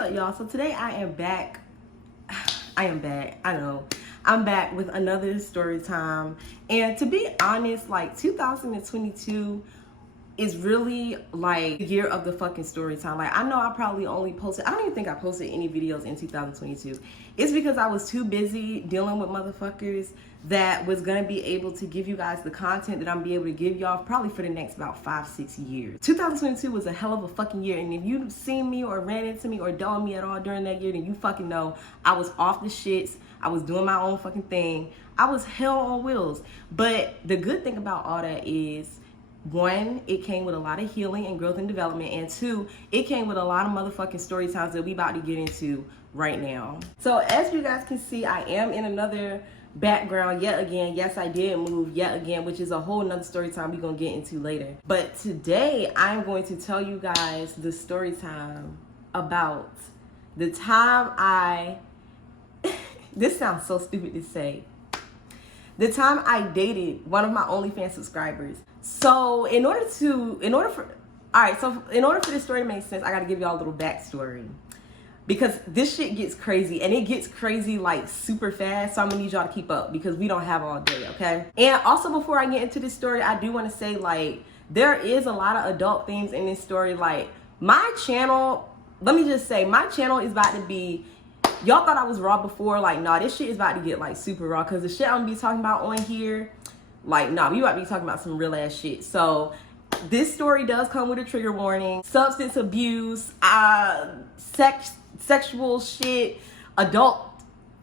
up, y'all? So today I am back. I know. I'm back with another story time. And to be honest, like 2022 is really like the year of the fucking story time. Like I know I probably only posted, I don't even think I posted any videos in 2022. It's because I was too busy dealing with motherfuckers that was gonna be able to give you guys the content that I'm be able to give y'all probably for the next about 5-6 years. 2022 was a hell of a fucking year, and if you've seen me or ran into me or dealt with me at all during that year, then you fucking know I was off the shits. I was doing my own fucking thing. I was hell on wheels. But the good thing about all that is, one, it came with a lot of healing and growth and development, and two, it came with a lot of motherfucking story times that we about to get into right now. So as you guys can see, I am in another background yet again. Yes, I did move yet again, which is a whole nother story time we're gonna get into later. But today I'm going to tell you guys the story time about the time I this sounds so stupid to say, the time I dated one of my OnlyFans subscribers. So in order for this story to make sense, I gotta give y'all a little backstory, because this shit gets crazy, and it gets crazy like super fast. So I'm gonna need y'all to keep up because we don't have all day, okay? And also, before I get into this story, I do want to say, like, there is a lot of adult themes in this story. Like my channel, let me just say, my channel is about to be, y'all thought I was raw before, like, nah, this shit is about to get like super raw, because the shit I'm gonna be talking about on here, like, nah, we about to be talking about some real ass shit. So this story does come with a trigger warning: substance abuse, sexual shit, adult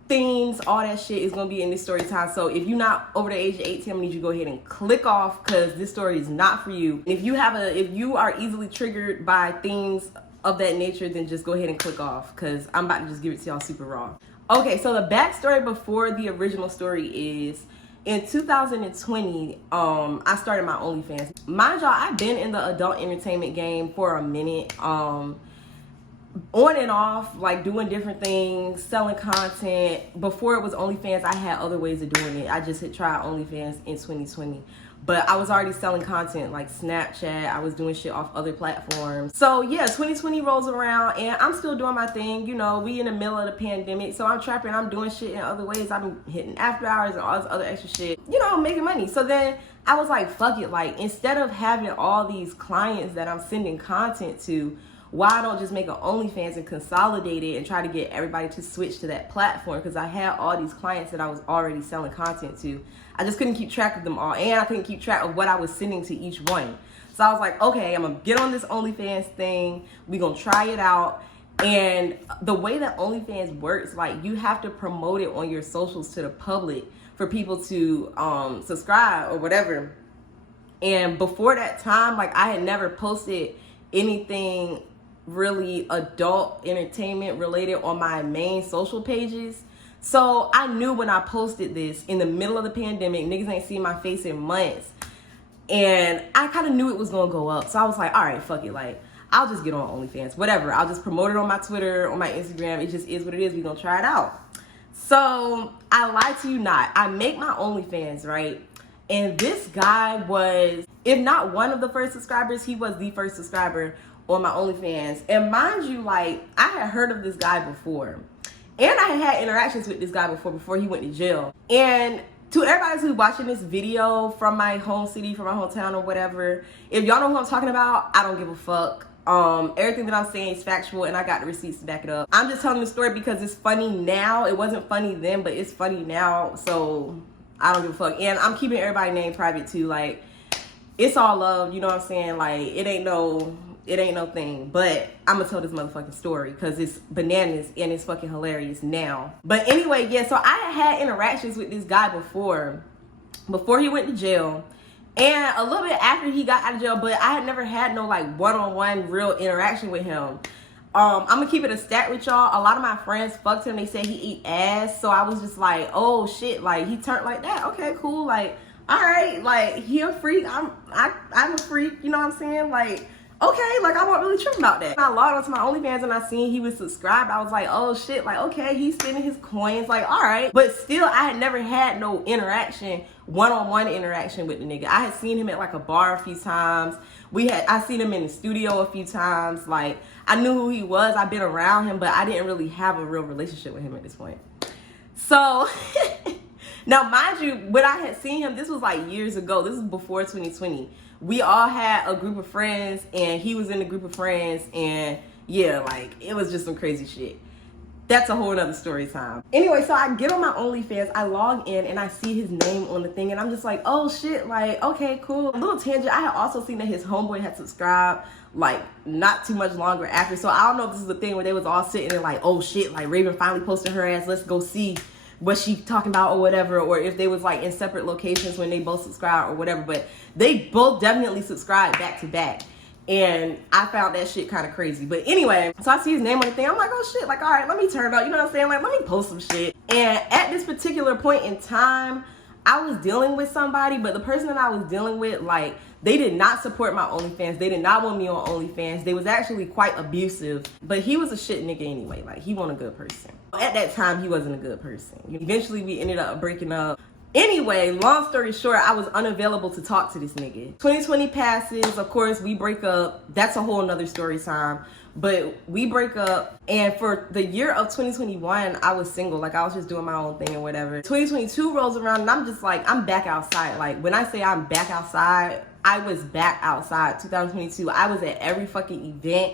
themes, all that shit is gonna be in this story time. So if you're not over the age of 18, I'm gonna need you to go ahead and click off, because this story is not for you. If you are easily triggered by themes of that nature, then just go ahead and click off, because I'm about to just give it to y'all super raw. Okay, so the backstory before the original story is, in 2020, I started my OnlyFans. Mind y'all, I've been in the adult entertainment game for a minute, on and off, like doing different things, selling content. Before it was OnlyFans, I had other ways of doing it. I just had tried OnlyFans in 2020. But I was already selling content like Snapchat. I was doing shit off other platforms. So yeah, 2020 rolls around and I'm still doing my thing. You know, we in the middle of the pandemic. So I'm trapping, I'm doing shit in other ways. I've been hitting after hours and all this other extra shit. You know, making money. So then I was like, fuck it. Like, instead of having all these clients that I'm sending content to, why don't just make an OnlyFans and consolidate it and try to get everybody to switch to that platform? Because I had all these clients that I was already selling content to. I just couldn't keep track of them all, and I couldn't keep track of what I was sending to each one. So I was like, okay, I'm gonna get on this OnlyFans thing. We gonna try it out. And the way that OnlyFans works, like, you have to promote it on your socials to the public for people to subscribe or whatever. And before that time, like, I had never posted anything really adult entertainment related on my main social pages. So I knew when I posted this in the middle of the pandemic, niggas ain't seen my face in months, and I kind of knew it was gonna go up. So I was like, all right, fuck it, like, I'll just get on OnlyFans, whatever. I'll just promote it on my Twitter, on my Instagram. It just is what it is. We gonna try it out. So I lied to you not. I make my OnlyFans, right? And this guy was, if not one of the first subscribers, he was the first subscriber on my OnlyFans. And mind you, like, I had heard of this guy before. And I had interactions with this guy before he went to jail. And to everybody who's watching this video from my home city, from my hometown or whatever, if y'all know who I'm talking about, I don't give a fuck. Everything that I'm saying is factual, and I got the receipts to back it up. I'm just telling the story because it's funny now. It wasn't funny then, but it's funny now. So I don't give a fuck. And I'm keeping everybody's name private too. Like, it's all love, you know what I'm saying? Like, it ain't no thing, but I'm gonna tell this motherfucking story because it's bananas and it's fucking hilarious now. But anyway, yeah, so I had interactions with this guy before he went to jail, and a little bit after he got out of jail, but I had never had no like one-on-one real interaction with him. I'm gonna keep it a stat with y'all. A lot of my friends fucked him. They said he eat ass, so I was just like, oh shit, like, he turned like that. Okay, cool. Like, all right, like, he a freak. I'm a freak. You know what I'm saying? Like, okay, like I wasn't really tripping about that. I logged onto my OnlyFans and I seen he was subscribed. I was like, oh shit, like okay, he's spending his coins, like all right. But still, I had never had no interaction, one-on-one interaction with the nigga. I had seen him at like a bar a few times. I seen him in the studio a few times. Like I knew who he was. I've been around him, but I didn't really have a real relationship with him at this point. So now, mind you, when I had seen him, this was like years ago. This was before 2020. We all had a group of friends, and he was in the group of friends, and yeah, like it was just some crazy shit. That's a whole nother story time. Anyway, so I get on my OnlyFans, I log in, and I see his name on the thing, and I'm just like, oh shit, like, okay, cool. A little tangent, I had also seen that his homeboy had subscribed, like, not too much longer after. So I don't know if this is the thing where they was all sitting there like, oh shit, like, Raven finally posted her ass, let's go see what she talking about or whatever, or if they was like in separate locations when they both subscribed or whatever. But they both definitely subscribed back to back. And I found that shit kind of crazy. But anyway, so I see his name on the thing. I'm like, oh shit, like, all right, let me turn up. You know what I'm saying? Like, let me post some shit. And at this particular point in time, I was dealing with somebody, but the person that I was dealing with, like, they did not support my OnlyFans. They did not want me on OnlyFans. They was actually quite abusive, but he was a shit nigga anyway. Like, he wasn't a good person. At that time, he wasn't a good person. Eventually, we ended up breaking up. Anyway, long story short, I was unavailable to talk to this nigga. 2020 passes, of course, we break up. That's a whole nother story time. But we break up, and for the year of 2021, I was single. Like, I was just doing my own thing and whatever. 2022 rolls around, and I'm just like, I'm back outside. Like, when I say I'm back outside, I was back outside. 2022, I was at every fucking event.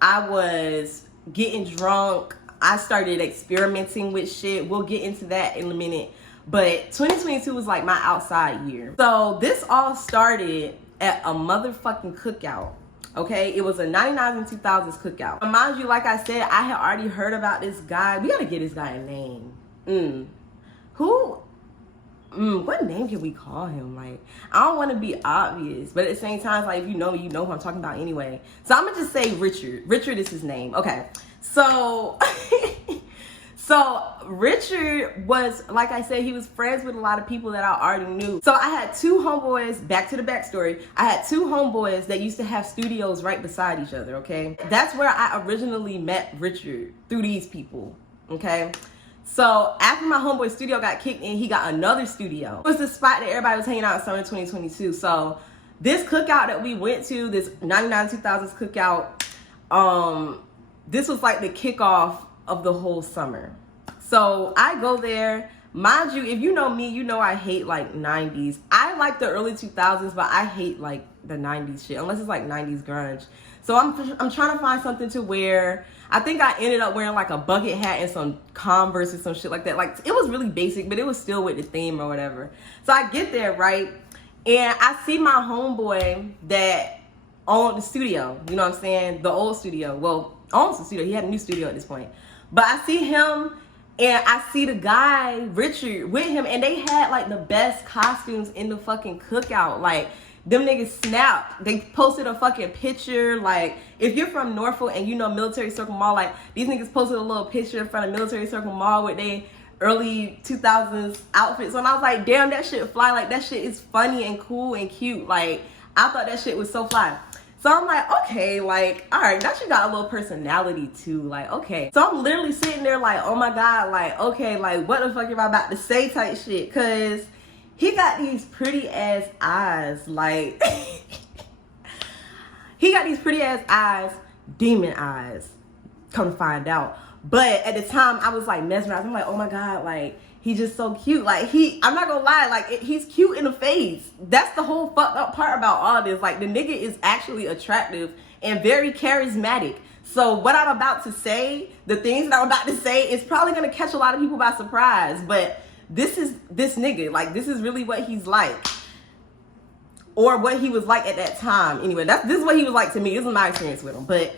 I was getting drunk. I started experimenting with shit. We'll get into that in a minute. But 2022 was like my outside year. So this all started at a motherfucking cookout. Okay, it was a 99s and 2000s cookout. Mind you, like I said, I had already heard about this guy. We gotta get this guy a name. What name can we call him? Like, I don't want to be obvious, but at the same time, like, if you know me, you know who I'm talking about anyway. So I'm gonna just say Richard. Richard is his name. Okay, so so Richard was, like I said, he was friends with a lot of people that I already knew. So I had two homeboys, back to the backstory, I had two homeboys that used to have studios right beside each other, okay? That's where I originally met Richard, through these people, okay? So after my homeboy studio got kicked in, he got another studio. It was the spot that everybody was hanging out in summer 2022. So this cookout that we went to, this 99 2000s cookout, this was like the kickoff of the whole summer. So I go there. Mind you, if you know me, you know I hate like 90s. I like the early 2000s, but I hate like the 90s shit, unless it's like 90s grunge. So I'm trying to find something to wear. I think I ended up wearing like a bucket hat and some Converse or some shit like that. Like, it was really basic, but it was still with the theme or whatever. So I get there, right? And I see my homeboy that owned the studio. You know what I'm saying? The old studio. Well, owns the studio. He had a new studio at this point. But I see him, and I see the guy, Richard, with him, and they had like the best costumes in the fucking cookout. Like, them niggas snapped. They posted a fucking picture. Like, if you're from Norfolk and you know Military Circle Mall, like, these niggas posted a little picture in front of Military Circle Mall with their early 2000s outfits. And I was like, damn, that shit fly. Like, that shit is funny and cool and cute. Like, I thought that shit was so fly. So I'm like, okay, like, all right, now she got a little personality too, like, okay. So I'm literally sitting there like, oh my God, like, okay, like, what the fuck am I about to say type shit? Because he got these pretty ass eyes, like, he got these pretty ass eyes, demon eyes, come to find out. But at the time, I was like mesmerized. I'm like, oh my God, like, he's just so cute. Like, I'm not gonna lie, like, he's cute in the face. That's the whole fucked up part about all this. Like, the nigga is actually attractive and very charismatic. So what I'm about to say, the things that I'm about to say, is probably gonna catch a lot of people by surprise. But this is this nigga. Like, this is really what he's like. Or what he was like at that time. Anyway, this is what he was like to me. This is my experience with him. But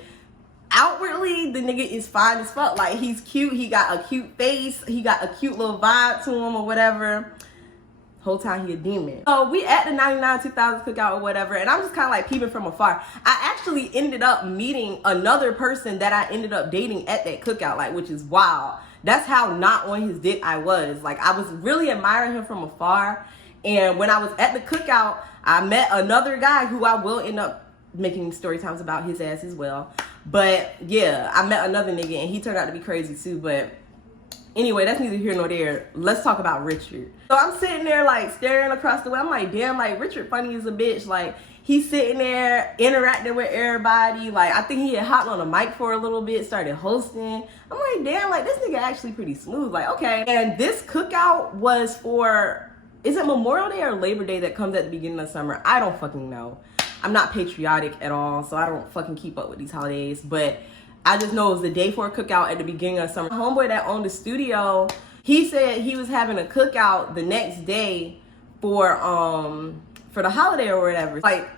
outwardly, the nigga is fine as fuck. Like, he's cute. He got a cute face. He got a cute little vibe to him or whatever. Whole time he a demon. So we at the 99 2000s cookout or whatever, and I'm just kind of like peeping from afar. I actually ended up meeting another person that I ended up dating at that cookout, like, which is wild. That's how not on his dick I was. Like, I was really admiring him from afar. And when I was at the cookout, I met another guy who I will end up making story times about his ass as well. But yeah, I met another nigga and he turned out to be crazy too. But anyway, that's neither here nor there. Let's talk about Richard. So I'm sitting there like staring across the way. I'm like, damn, like Richard funny as a bitch. Like he's sitting there interacting with everybody. Like I think he had hopped on the mic for a little bit, started hosting. I'm like, damn, like this nigga actually pretty smooth. Like, okay. And this cookout was for, is it Memorial Day or Labor Day that comes at the beginning of summer? I don't fucking know. I'm not patriotic at all, so I don't fucking keep up with these holidays. But I just know it was the day for a cookout at the beginning of summer. My homeboy that owned the studio, he said he was having a cookout the next day for the holiday or whatever. Like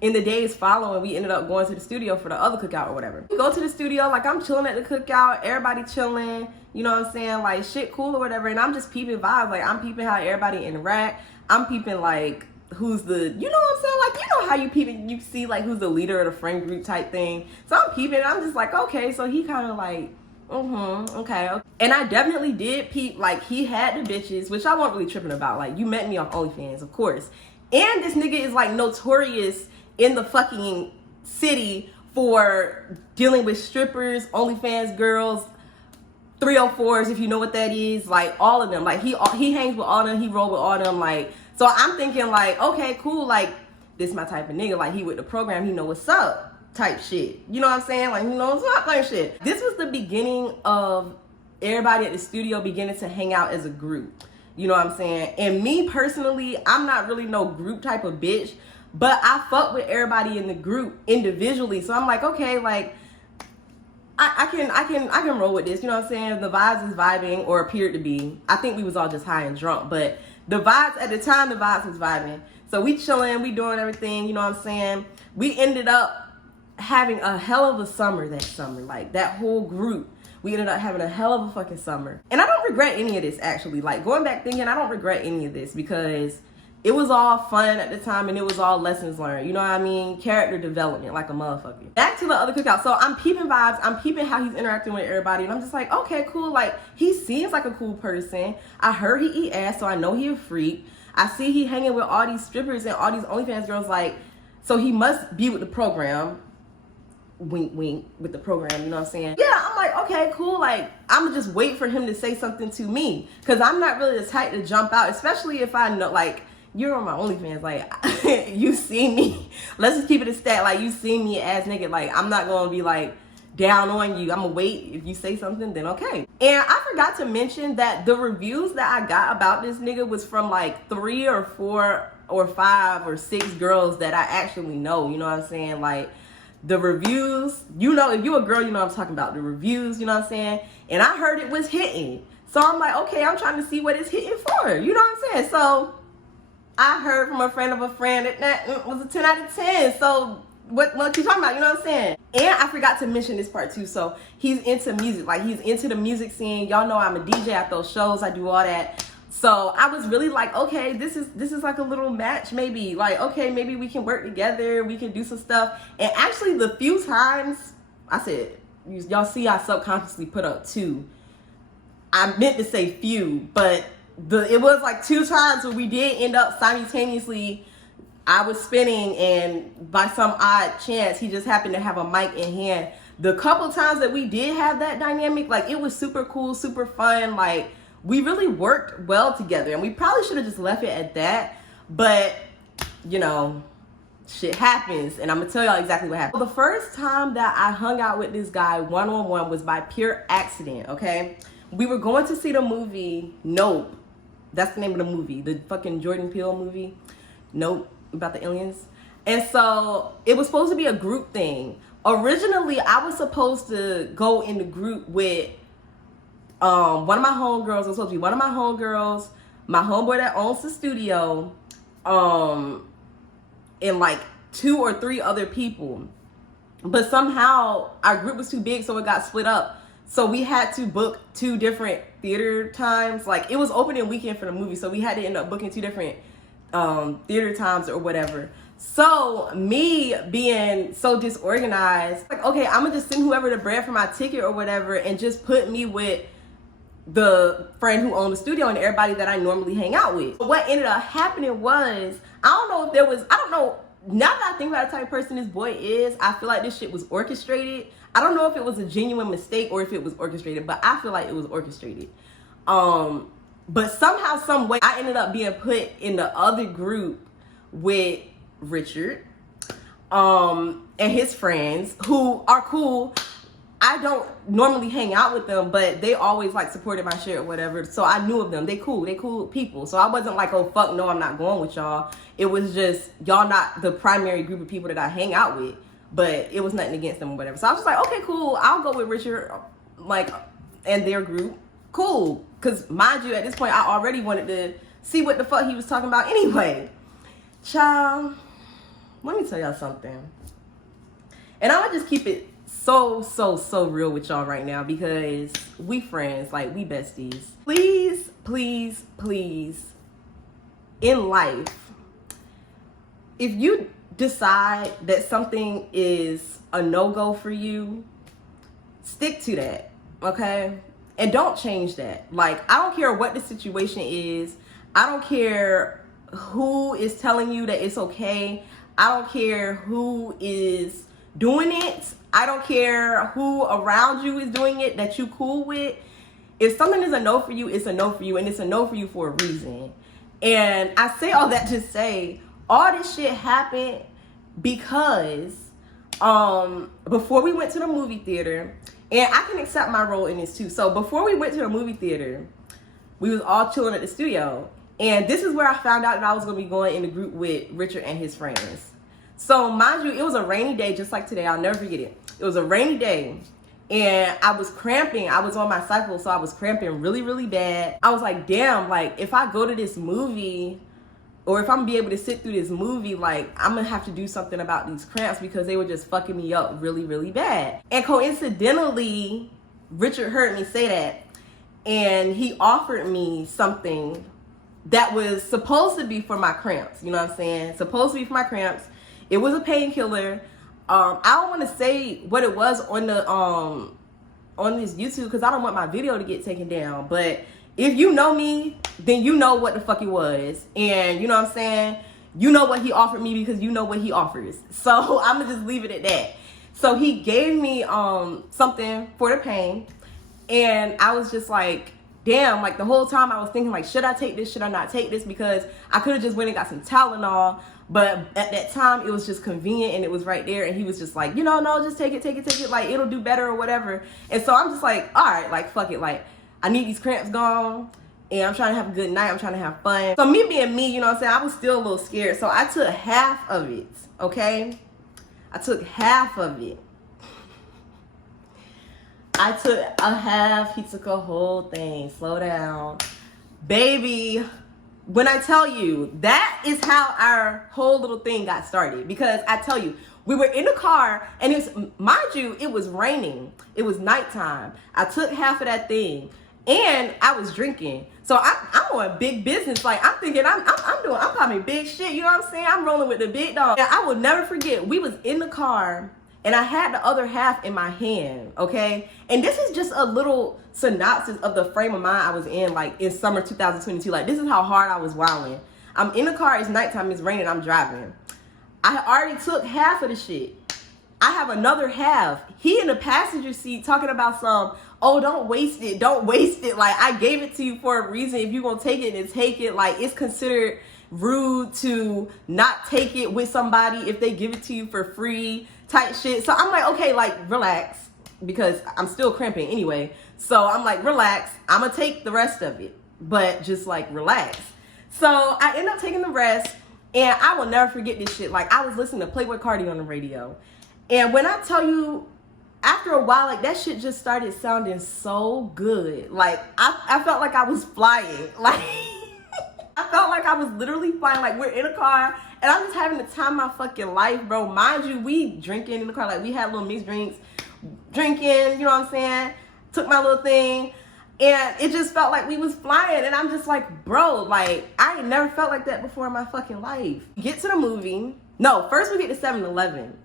in the days following, we ended up going to the studio for the other cookout or whatever. We go to the studio, like I'm chilling at the cookout, everybody chilling, you know what I'm saying? Like shit cool or whatever. And I'm just peeping vibes. Like I'm peeping how everybody interact. I'm peeping like who's the, you know what I'm saying? Like, you know how you peeping, you see like who's the leader of the friend group type thing. So I'm peeping and I'm just like, okay. So he kind of like, okay. And I definitely did peep, like he had the bitches, which I wasn't really tripping about. Like you met me off Onlyfans, of course. And this nigga is like notorious in the fucking city for dealing with strippers, OnlyFans girls, 304s, if you know what that is, like all of them. Like he hangs with all of them, he roll with all of them. Like, so I'm thinking like, okay, cool, like this my type of nigga. Like he with the program, he know what's up type shit. You know what I'm saying? Like he knows what's up type shit. This was the beginning of everybody at the studio beginning to hang out as a group. You know what I'm saying? And me personally, I'm not really no group type of bitch, but I fuck with everybody in the group individually. So I'm like, okay, like I can roll with this. You know what I'm saying? The vibes is vibing, or appeared to be. I think we was all just high and drunk, but the vibes at the time, the vibes was vibing. So we chilling, we doing everything. You know what I'm saying? We ended up having a hell of a summer that summer. Like that whole group, we ended up having a hell of a fucking summer. And I don't regret any of this actually. Like going back thinking, I don't regret any of this because it was all fun at the time and it was all lessons learned. You know what I mean? Character development like a motherfucker. Back to the other cookout. So I'm peeping vibes. I'm peeping how he's interacting with everybody. And I'm just like, okay, cool. Like he seems like a cool person. I heard he eat ass, so I know he a freak. I see he hanging with all these strippers and all these OnlyFans girls. Like, so he must be with the program. Wink, wink, with the program. You know what I'm saying? Yeah, I'm like, okay, cool. Like, I'm just wait for him to say something to me. Because I'm not really the type to jump out, especially if I know, like, you're on my OnlyFans, like, you see me. Let's just keep it a stat. Like, you see me ass nigga. Like, I'm not going to be, like, down on you. I'm going to wait. If you say something, then okay. And I forgot to mention that the reviews that I got about this nigga was from, like, 3 or 4 or 5 or 6 girls that I actually know. You know what I'm saying? Like, the reviews, you know, if you a girl, you know what I'm talking about. The reviews, you know what I'm saying? And I heard it was hitting. So I'm like, okay, I'm trying to see what it's hitting for. You know what I'm saying? So I heard from a friend of a friend that was a 10 out of 10. So what you talking about? You know what I'm saying? And I forgot to mention this part too. So he's into music. Like he's into the music scene. Y'all know I'm a DJ at those shows. I do all that. So I was really like, okay, this is like a little match maybe. Like, okay, maybe we can work together. We can do some stuff. And actually the few times I said, y'all see I subconsciously put up 2. I meant to say few, but it was like 2 times where we did end up simultaneously. I was spinning and by some odd chance, he just happened to have a mic in hand. The couple times that we did have that dynamic, like it was super cool, super fun. Like we really worked well together and we probably should have just left it at that. But you know, shit happens and I'm gonna tell y'all exactly what happened. The first time that I hung out with this guy one-on-one was by pure accident, okay? We were going to see the movie Nope. That's the name of the movie, the fucking Jordan Peele movie. Nope, about the aliens. And so it was supposed to be a group thing. Originally, I was supposed to go in the group with one of my homegirls. It was supposed to be one of my homegirls, my homeboy that owns the studio, and like 2 or 3 other people. But somehow our group was too big, so it got split up. So we had to book 2 different theater times. Like it was opening weekend for the movie, so we had to end up booking 2 different theater times or whatever. So me being so disorganized, like, okay, I'm gonna just send whoever the bread for my ticket or whatever and just put me with the friend who owned the studio and everybody that I normally hang out with. But what ended up happening was, I don't know now that I think about the type of person this boy is, I feel like this shit was orchestrated. I don't know if it was a genuine mistake or if it was orchestrated, but I feel like it was orchestrated. But somehow, some way, I ended up being put in the other group with Richard, and his friends, who are cool. I don't normally hang out with them, but they always like supported my shit or whatever. So I knew of them. They cool people. So I wasn't like, oh fuck no, I'm not going with y'all. It was just y'all not the primary group of people that I hang out with, but it was nothing against them or whatever. So I was just like, okay, cool. I'll go with Richard, like, and their group. Cool. Cause mind you, at this point, I already wanted to see what the fuck he was talking about anyway. Child, let me tell y'all something. And I'm gonna just keep it so real with y'all right now because we friends, like we besties. Please, in life, if you decide that something is a no-go for you, stick to that, okay? And don't change that. Like, I don't care what the situation is. I don't care who is telling you that it's okay. I don't care who is doing it. I don't care who around you is doing it that you cool with. If something is a no for you, it's a no for you, and it's a no for you for a reason. And I say all that to say, all this shit happened because before we went to the movie theater, and I can accept my role in this too. So before we went to the movie theater, we was all chilling at the studio. And this is where I found out that I was going to be going in the group with Richard and his friends. So mind you, it was a rainy day, just like today. I'll never forget it. It was a rainy day and I was cramping. I was on my cycle, so I was cramping really bad. I was like, damn, like if I go to this movie or if I'm gonna be able to sit through this movie, like I'm gonna have to do something about these cramps because they were just fucking me up really bad. And coincidentally, Richard heard me say that and he offered me something that was supposed to be for my cramps. You know what I'm saying? Supposed to be for my cramps. It was a painkiller. I don't want to say what it was on the on this YouTube because I don't want my video to get taken down. But if you know me, then you know what the fuck it was. And you know what I'm saying? You know what he offered me because you know what he offers. So I'm going to just leave it at that. So he gave me something for the pain. And I was just like, damn, like the whole time I was thinking like, should I take this? Should I not take this? Because I could have just went and got some Tylenol. But at that time, it was just convenient and it was right there. And he was just like, you know, no, just take it. Like, it'll do better or whatever. And so I'm just like, all right, like, fuck it. Like, I need these cramps gone. And I'm trying to have a good night. I'm trying to have fun. So me being me, you know what I'm saying? I was still a little scared. So I took half of it, okay? I took half of it. I took a half. He took a whole thing. Slow down. Baby. When I tell you, that is how our whole little thing got started. Because I tell you, we were in the car and it's, mind you, it was raining. It was nighttime. I took half of that thing and I was drinking. So I'm on big business. Like I'm thinking I'm coming big shit. You know what I'm saying? I'm rolling with the big dog. And I will never forget, we was in the car and I had the other half in my hand, okay? And this is just a little synopsis of the frame of mind I was in, like, in summer 2022. Like, this is how hard I was wilding. I'm in the car, it's nighttime, it's raining, I'm driving. I already took half of the shit. I have another half. He in the passenger seat talking about some, oh, don't waste it. Like, I gave it to you for a reason. If you're gonna take it, then take it. Like, it's considered rude to not take it with somebody if they give it to you for free type shit. So I'm like, okay, like, relax, because I'm still cramping anyway. So I'm like, relax, I'm gonna take the rest of it, but just like relax. So I end up taking the rest, and I will never forget this shit. Like, I was listening to Playboy Cardi on the radio, and when I tell you, after a while, like, that shit just started sounding so good. Like, I felt like I was flying. Like, I felt like I was literally flying. Like, we're in a car, and I'm just having the time of my fucking life, bro. Mind you, we drinking in the car. Like, we had little mixed drinks, drinking, you know what I'm saying? Took my little thing, and it just felt like we was flying. And I'm just like, bro, like, I ain't never felt like that before in my fucking life. Get to the movie. No, first we get to 7-Eleven.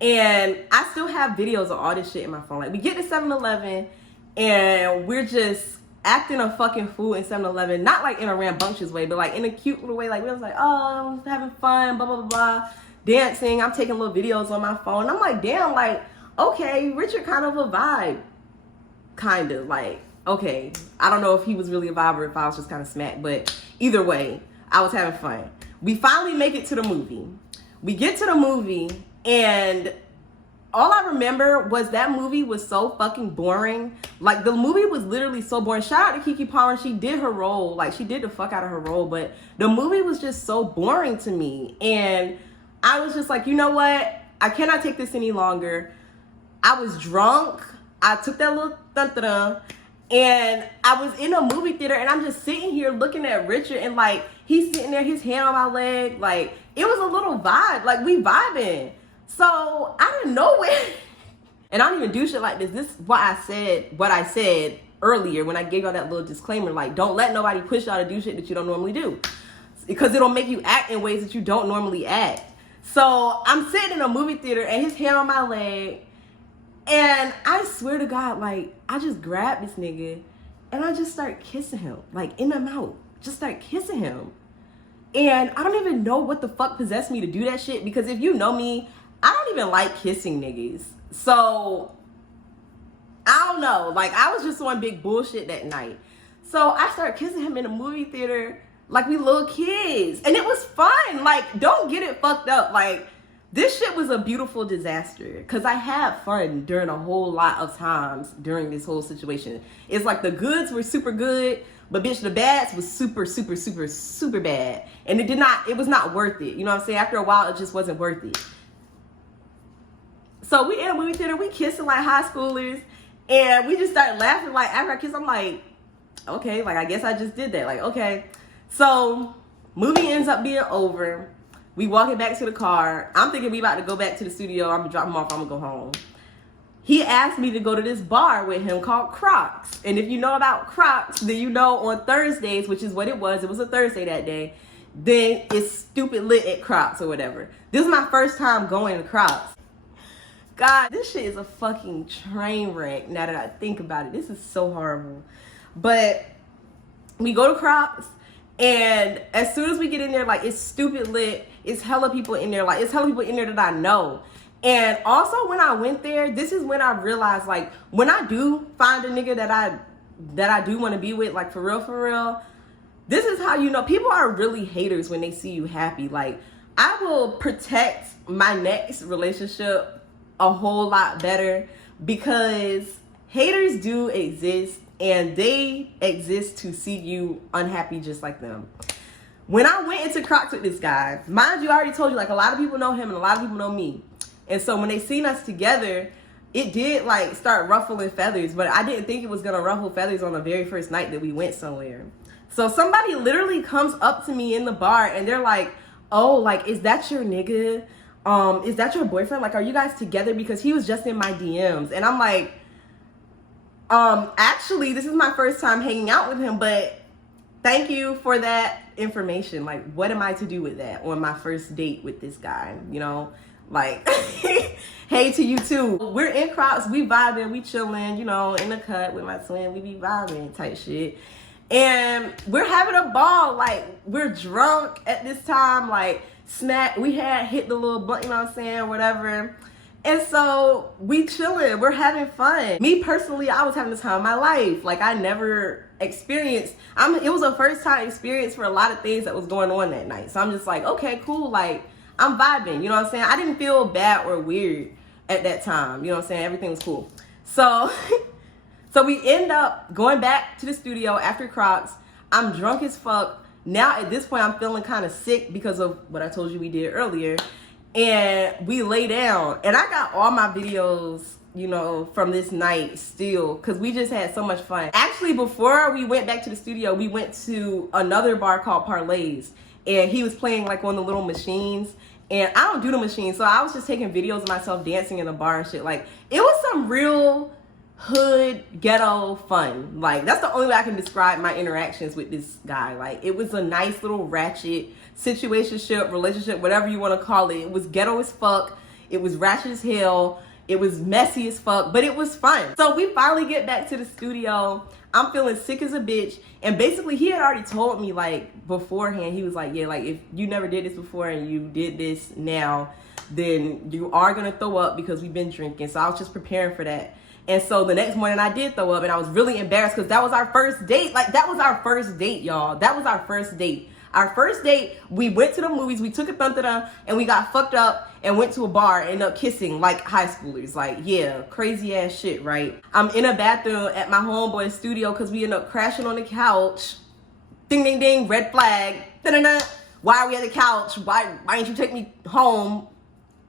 And I still have videos of all this shit in my phone. Like, we get to 7-Eleven, and we're just acting a fucking fool in 7-Eleven. Not like in a rambunctious way, but like in a cute little way. Like, we was like, oh, I'm having fun, blah, blah, blah, blah. dancing. I'm taking little videos on my phone. I'm like, damn, like, okay, Richard kind of a vibe. Kind of, like, okay. I don't know if he was really a vibe or if I was just kind of smacked, but either way, I was having fun. We finally make it to the movie. We get to the movie, and all I remember was that movie was so fucking boring. Like, the movie was literally so boring. Shout out to Keke Palmer. She did her role. Like, she did the fuck out of her role. But the movie was just so boring to me. And I was just like, you know what? I cannot take this any longer. I was drunk. I took that little dun-dun-dun, and I was in a movie theater, and I'm just sitting here looking at Richard, and like, he's sitting there, his hand on my leg. Like, it was a little vibe. Like, we vibing. So out of nowhere, and I don't even do shit like this. This is what I said earlier when I gave y'all that little disclaimer. Like, don't let nobody push y'all to do shit that you don't normally do, because it'll make you act in ways that you don't normally act. So I'm sitting in a movie theater, and his hand on my leg, and I swear to God, like, I just grabbed this nigga, and I just start kissing him, like, in the mouth. Just start kissing him. And I don't even know what the fuck possessed me to do that shit, because if you know me, I don't even like kissing niggas. So, I don't know. Like, I was just on big bullshit that night. So, I started kissing him in the movie theater like we little kids. And it was fun. Like, don't get it fucked up. Like, this shit was a beautiful disaster. Because I had fun during a whole lot of times during this whole situation. It's like the goods were super good, but bitch, the bads was super, super, super, super bad. And it was not worth it. You know what I'm saying? After a while, it just wasn't worth it. So we in a movie theater, we kissing like high schoolers, and we just started laughing. Like, after I kiss, I'm like, okay, like, I guess I just did that. Like, okay. So movie ends up being over. We walking back to the car. I'm thinking we about to go back to the studio. I'm gonna drop him off. I'm gonna go home. He asked me to go to this bar with him called Crocs. And if you know about Crocs, then you know on Thursdays, which is what it was a Thursday that day, then it's stupid lit at Crocs or whatever. This is my first time going to Crocs. God, this shit is a fucking train wreck now that I think about it. This is so horrible. But we go to Crocs, and as soon as we get in there, like, it's stupid lit. It's hella people in there. Like, it's hella people in there that I know. And also, when I went there, this is when I realized, like, when I do find a nigga that I do want to be with, like, for real, this is how you know people are really haters when they see you happy. Like, I will protect my next relationship a whole lot better, because haters do exist, and they exist to see you unhappy just like them. When I went into Crocs with this guy, mind you, I already told you, like, a lot of people know him and a lot of people know me. And so when they seen us together, it did, like, start ruffling feathers, but I didn't think it was gonna ruffle feathers on the very first night that we went somewhere. So somebody literally comes up to me in the bar, and they're like, oh, like, is that your nigga? Is that your boyfriend? Like, are you guys together? Because he was just in my DMs. And I'm like, actually, this is my first time hanging out with him, but thank you for that information. Like, what am I to do with that on my first date with this guy? You know, like, hey to you too. We're in Crocs, we vibing, we chilling, you know, in the cut with my twin, we be vibing type shit. And we're having a ball. Like, we're drunk at this time, like, we had hit the little blunt, you know what I'm saying, whatever. And so we chilling, we're having fun. Me personally, I was having the time of my life. Like, I never experienced, it was a first time experience for a lot of things that was going on that night. So I'm just like, okay, cool, like, I'm vibing, you know what I'm saying? I didn't feel bad or weird at that time, you know what I'm saying? Everything was cool. So, so we end up going back to the studio after Crocs. I'm drunk as fuck. Now, at this point, I'm feeling kind of sick because of what I told you we did earlier. And we lay down. And I got all my videos, you know, from this night still, because we just had so much fun. Actually, before we went back to the studio, we went to another bar called Parlays. And he was playing, like, one of the little machines. And I don't do the machines, so I was just taking videos of myself dancing in the bar and shit. Like, it was some real hood ghetto fun. Like, that's the only way I can describe my interactions with this guy. Like, it was a nice little ratchet situationship, relationship, whatever you want to call it. It was ghetto as fuck. It was ratchet as hell. It was messy as fuck, but it was fun. So we finally get back to the studio. I'm feeling sick as a bitch. And basically he had already told me like beforehand, he was like, yeah, like if you never did this before and you did this now, then you are gonna throw up because we've been drinking. So I was just preparing for that. And so the next morning I did throw up, and I was really embarrassed because that was our first date. Like, that was our first date, y'all. That was our first date. Our first date, we went to the movies, we took a thun-dun-dun, and we got fucked up and went to a bar and ended up kissing like high schoolers. Like, yeah, crazy ass shit, right? I'm in a bathroom at my homeboy's studio because we ended up crashing on the couch. Ding, ding, ding, red flag. Dun-dun-dun. Why are we at the couch? Why didn't you take me home?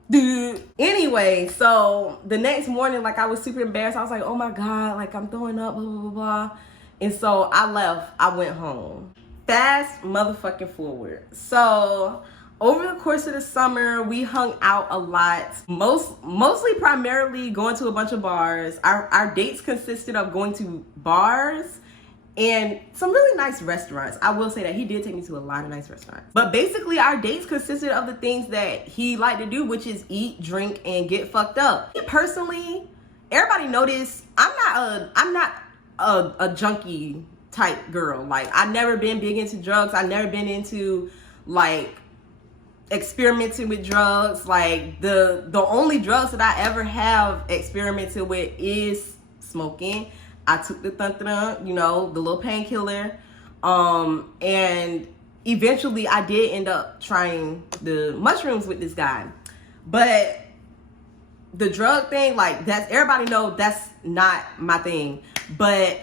Dude. Anyway, so the next morning, like, I was super embarrassed. I was like, oh my God, like, I'm throwing up, blah, blah, blah, blah. And so I left. I went home. Fast motherfucking forward. So over the course of the summer, we hung out a lot. Mostly primarily going to a bunch of bars. Our dates consisted of going to bars and some really nice restaurants. I will say that he did take me to a lot of nice restaurants. But basically our dates consisted of the things that he liked to do, which is eat, drink, and get fucked up. Personally, everybody noticed I'm not a junkie type girl. Like, I've never been big into drugs. I've never been into like experimenting with drugs. Like, the only drugs that I ever have experimented with is smoking. I took the thun-thun, you know, the little painkiller. And eventually I did end up trying the mushrooms with this guy. But the drug thing, like, that's, everybody know that's not my thing. But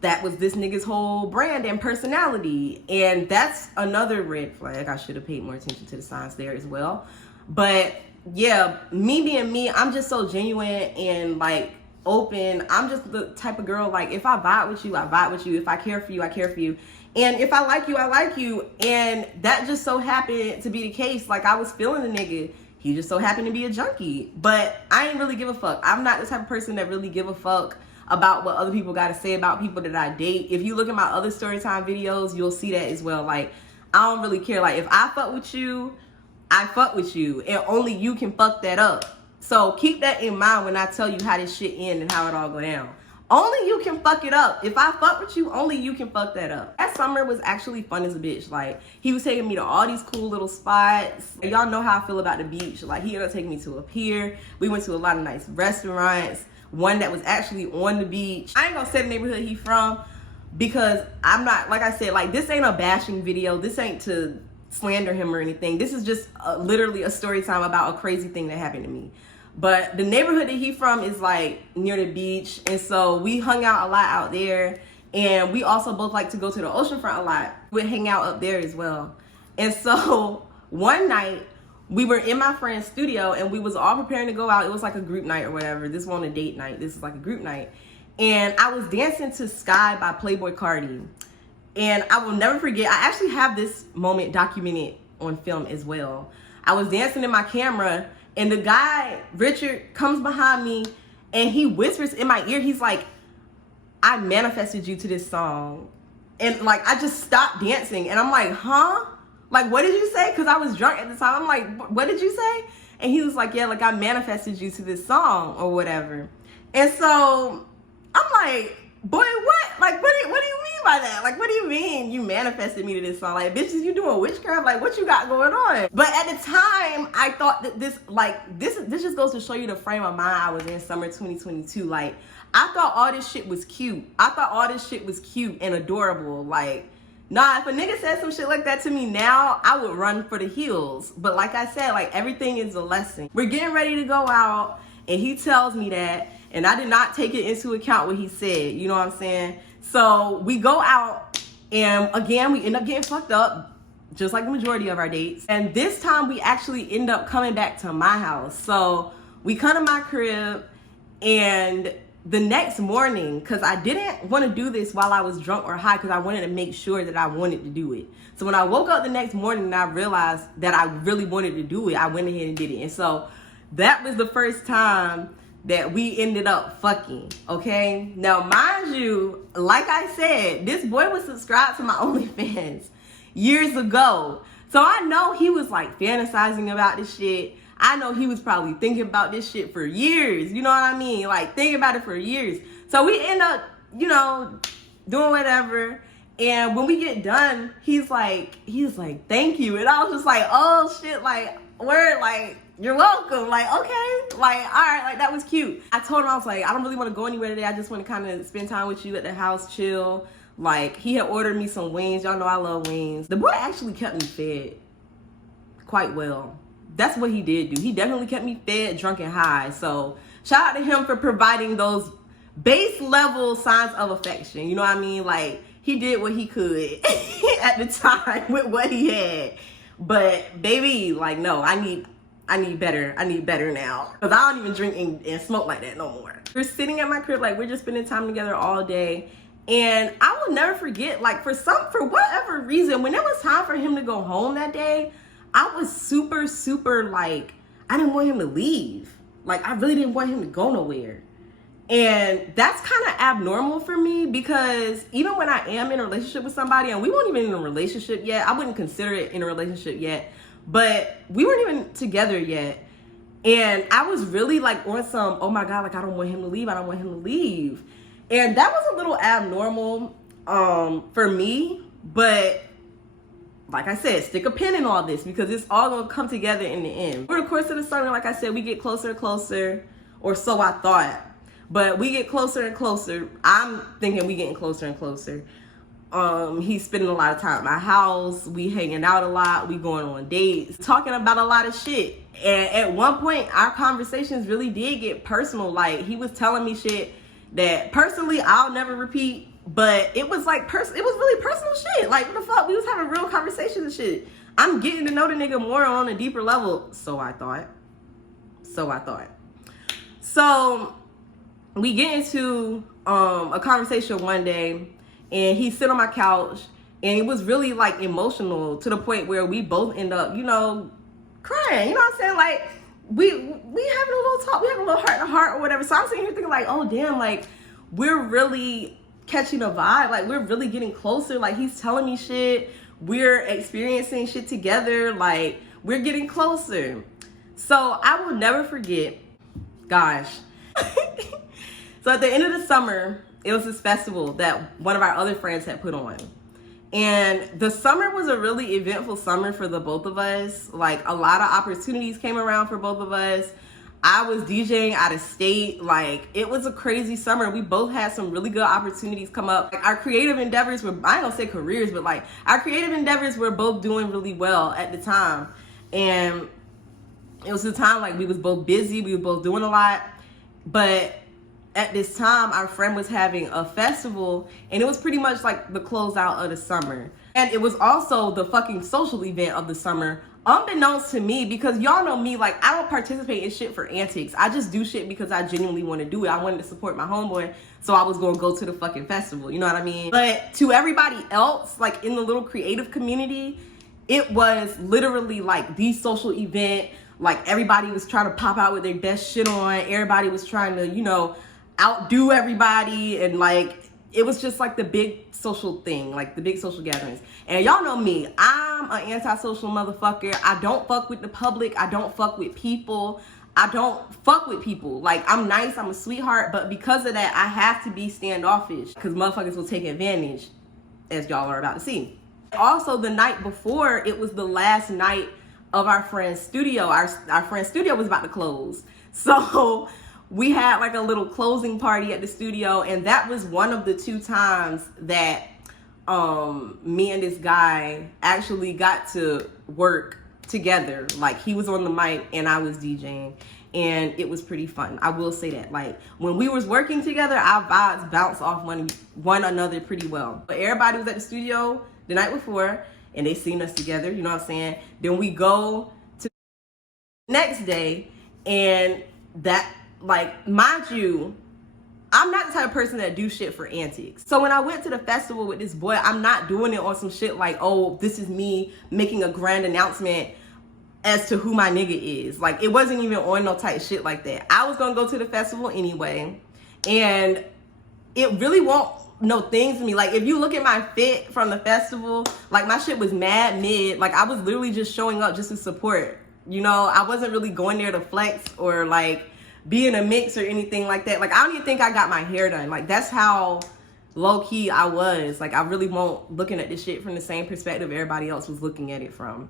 that was this nigga's whole brand and personality. And that's another red flag. I should have paid more attention to the signs there as well. But yeah, me being me, I'm just so genuine and like open. I'm just the type of girl, like, if I vibe with you, I vibe with you. If I care for you, I care for you. And if I like you, I like you. And that just so happened to be the case. Like, I was feeling the nigga. He just so happened to be a junkie. But I ain't really give a fuck. I'm not the type of person that really give a fuck about what other people got to say about people that I date. If you look at my other story time videos, you'll see that as well. Like, I don't really care. Like, if I fuck with you, I fuck with you. And only you can fuck that up. So keep that in mind when I tell you how this shit end and how it all go down. Only you can fuck it up. If I fuck with you, only you can fuck that up. That summer was actually fun as a bitch. Like, he was taking me to all these cool little spots. And y'all know how I feel about the beach. Like, he ended up taking me to a pier. We went to a lot of nice restaurants. One that was actually on the beach. I ain't gonna say the neighborhood he from because I'm not, like I said, like, this ain't a bashing video. This ain't to slander him or anything. This is just literally a story time about a crazy thing that happened to me. But the neighborhood that he from is like near the beach. And so we hung out a lot out there. And we also both like to go to the oceanfront a lot. We'd hang out up there as well. And so one night we were in my friend's studio and we was all preparing to go out. It was like a group night or whatever. This wasn't a date night. This is like a group night. And I was dancing to Sky by Playboi Carti. And I will never forget, I actually have this moment documented on film as well. I was dancing in my camera and the guy, Richard, comes behind me and he whispers in my ear, he's like, I manifested you to this song. And like, I just stopped dancing and I'm like, huh? Like, what did you say? Because I was drunk at the time. I'm like, what did you say? And he was like, yeah, like, I manifested you to this song or whatever. And so I'm like, boy, what? Like, what do you mean by that? Like, what do you mean you manifested me to this song? Like, bitches, you doing witchcraft? Like, what you got going on? But at the time, I thought that this just goes to show you the frame of mind I was in summer 2022. Like, I thought all this shit was cute. I thought all this shit was cute and adorable. Like, nah, if a nigga said some shit like that to me now, I would run for the hills. But like I said, like, everything is a lesson. We're getting ready to go out and he tells me that. And I did not take it into account what he said. You know what I'm saying? So we go out and again, we end up getting fucked up just like the majority of our dates. And this time we actually end up coming back to my house. So we come to my crib and the next morning, because I didn't want to do this while I was drunk or high because I wanted to make sure that I wanted to do it. So when I woke up the next morning and I realized that I really wanted to do it, I went ahead and did it. And so that was the first time that we ended up fucking, okay? Now, mind you, like I said, this boy was subscribed to my Onlyfans years ago. So I know he was like fantasizing about this shit. I know he was probably thinking about this shit for years. You know what I mean? Like, thinking about it for years. So we end up, you know, doing whatever. And when we get done, he's like, thank you. And I was just like, oh shit, like, word, like, you're welcome. Like, okay, like, all right, like, that was cute. I told him, I was like, I don't really want to go anywhere today. I just want to kind of spend time with you at the house, chill. Like, he had ordered me some wings. Y'all know I love wings. The boy actually kept me fed quite well. That's what he did do. He definitely kept me fed, drunk, and high. So shout out to him for providing those base level signs of affection. You know what I mean? Like, he did what he could at the time with what he had. But baby, like, no, I need better. I need better now. Because I don't even drink and smoke like that no more. We're sitting at my crib, like, we're just spending time together all day. And I will never forget, like, for whatever reason, when it was time for him to go home that day, I was super, like, I didn't want him to leave. Like, I really didn't want him to go nowhere. And that's kind of abnormal for me, because even when I am in a relationship with somebody, and we weren't even in a relationship yet, I wouldn't consider it in a relationship yet, but we weren't even together yet. And I was really like on some, oh my God, like, I don't want him to leave. I don't want him to leave. And that was a little abnormal for me, but like I said, stick a pin in all this, because it's all gonna come together in the end. Over the course of the summer, like I said, we get closer and closer, or so I thought. But we get closer and closer. I'm thinking we getting closer and closer. He's spending a lot of time at my house. We hanging out a lot. We going on dates, talking about a lot of shit. And at one point, our conversations really did get personal. Like, he was telling me shit that personally I'll never repeat, but it was like it was really personal shit. Like, what the fuck? We was having real conversations and shit. I'm getting to know the nigga more on a deeper level. So I thought. So we get into a conversation one day, and he sit on my couch, and it was really like emotional, to the point where we both end up, you know, crying. You know what I'm saying? Like, we having a little talk, we have a little heart to heart or whatever. So I'm sitting here thinking like, oh damn, like, we're really catching a vibe. Like, we're really getting closer. Like, he's telling me shit, we're experiencing shit together, like, we're getting closer. So I will never forget, gosh. So at the end of the summer, it was this festival that one of our other friends had put on. And the summer was a really eventful summer for the both of us. Like, a lot of opportunities came around for both of us. I was DJing out of state. Like, it was a crazy summer. We both had some really good opportunities come up. Like, our creative endeavors were, I don't say careers, but like, our creative endeavors were both doing really well at the time. And it was the time, like, we was both busy. We were both doing a lot. But at this time, our friend was having a festival, and it was pretty much like the closeout of the summer. And it was also the fucking social event of the summer, unbeknownst to me, because y'all know me, like, I don't participate in shit for antics. I just do shit because I genuinely want to do it. I wanted to support my homeboy, so I was gonna go to the fucking festival, you know what I mean? But to everybody else, like, in the little creative community, it was literally like the social event. Like, everybody was trying to pop out with their best shit on. Everybody was trying to, you know, outdo everybody, and like, it was just like the big social thing, like the big social gatherings. And y'all know me, I'm an antisocial motherfucker. I don't fuck with the public. I don't fuck with people. Like, I'm nice, I'm a sweetheart, but because of that, I have to be standoffish, because motherfuckers will take advantage, as y'all are about to see. Also, the night before, it was the last night of our friend's studio. Our friend's studio was about to close, so we had like a little closing party at the studio, and that was one of the 2 times that me and this guy actually got to work together. Like, he was on the mic and I was DJing, and it was pretty fun. I will say that, like, when we was working together, our vibes bounced off one another pretty well. But everybody was at the studio the night before, and they seen us together, you know what I'm saying? Then we go to the next day, and that, like, mind you, I'm not the type of person that do shit for antics. So when I went to the festival with this boy, I'm not doing it on some shit like, oh, this is me making a grand announcement as to who my nigga is. Like, it wasn't even on no type shit like that. I was gonna go to the festival anyway, and it really won't no things to me. Like, if you look at my fit from the festival, like, my shit was mad mid. Like, I was literally just showing up just to support You know, I wasn't really going there to flex or like be in a mix or anything like that. Like, I don't even think I got my hair done. Like, that's how low key I was. Like, I really won't looking at this shit from the same perspective everybody else was looking at it from.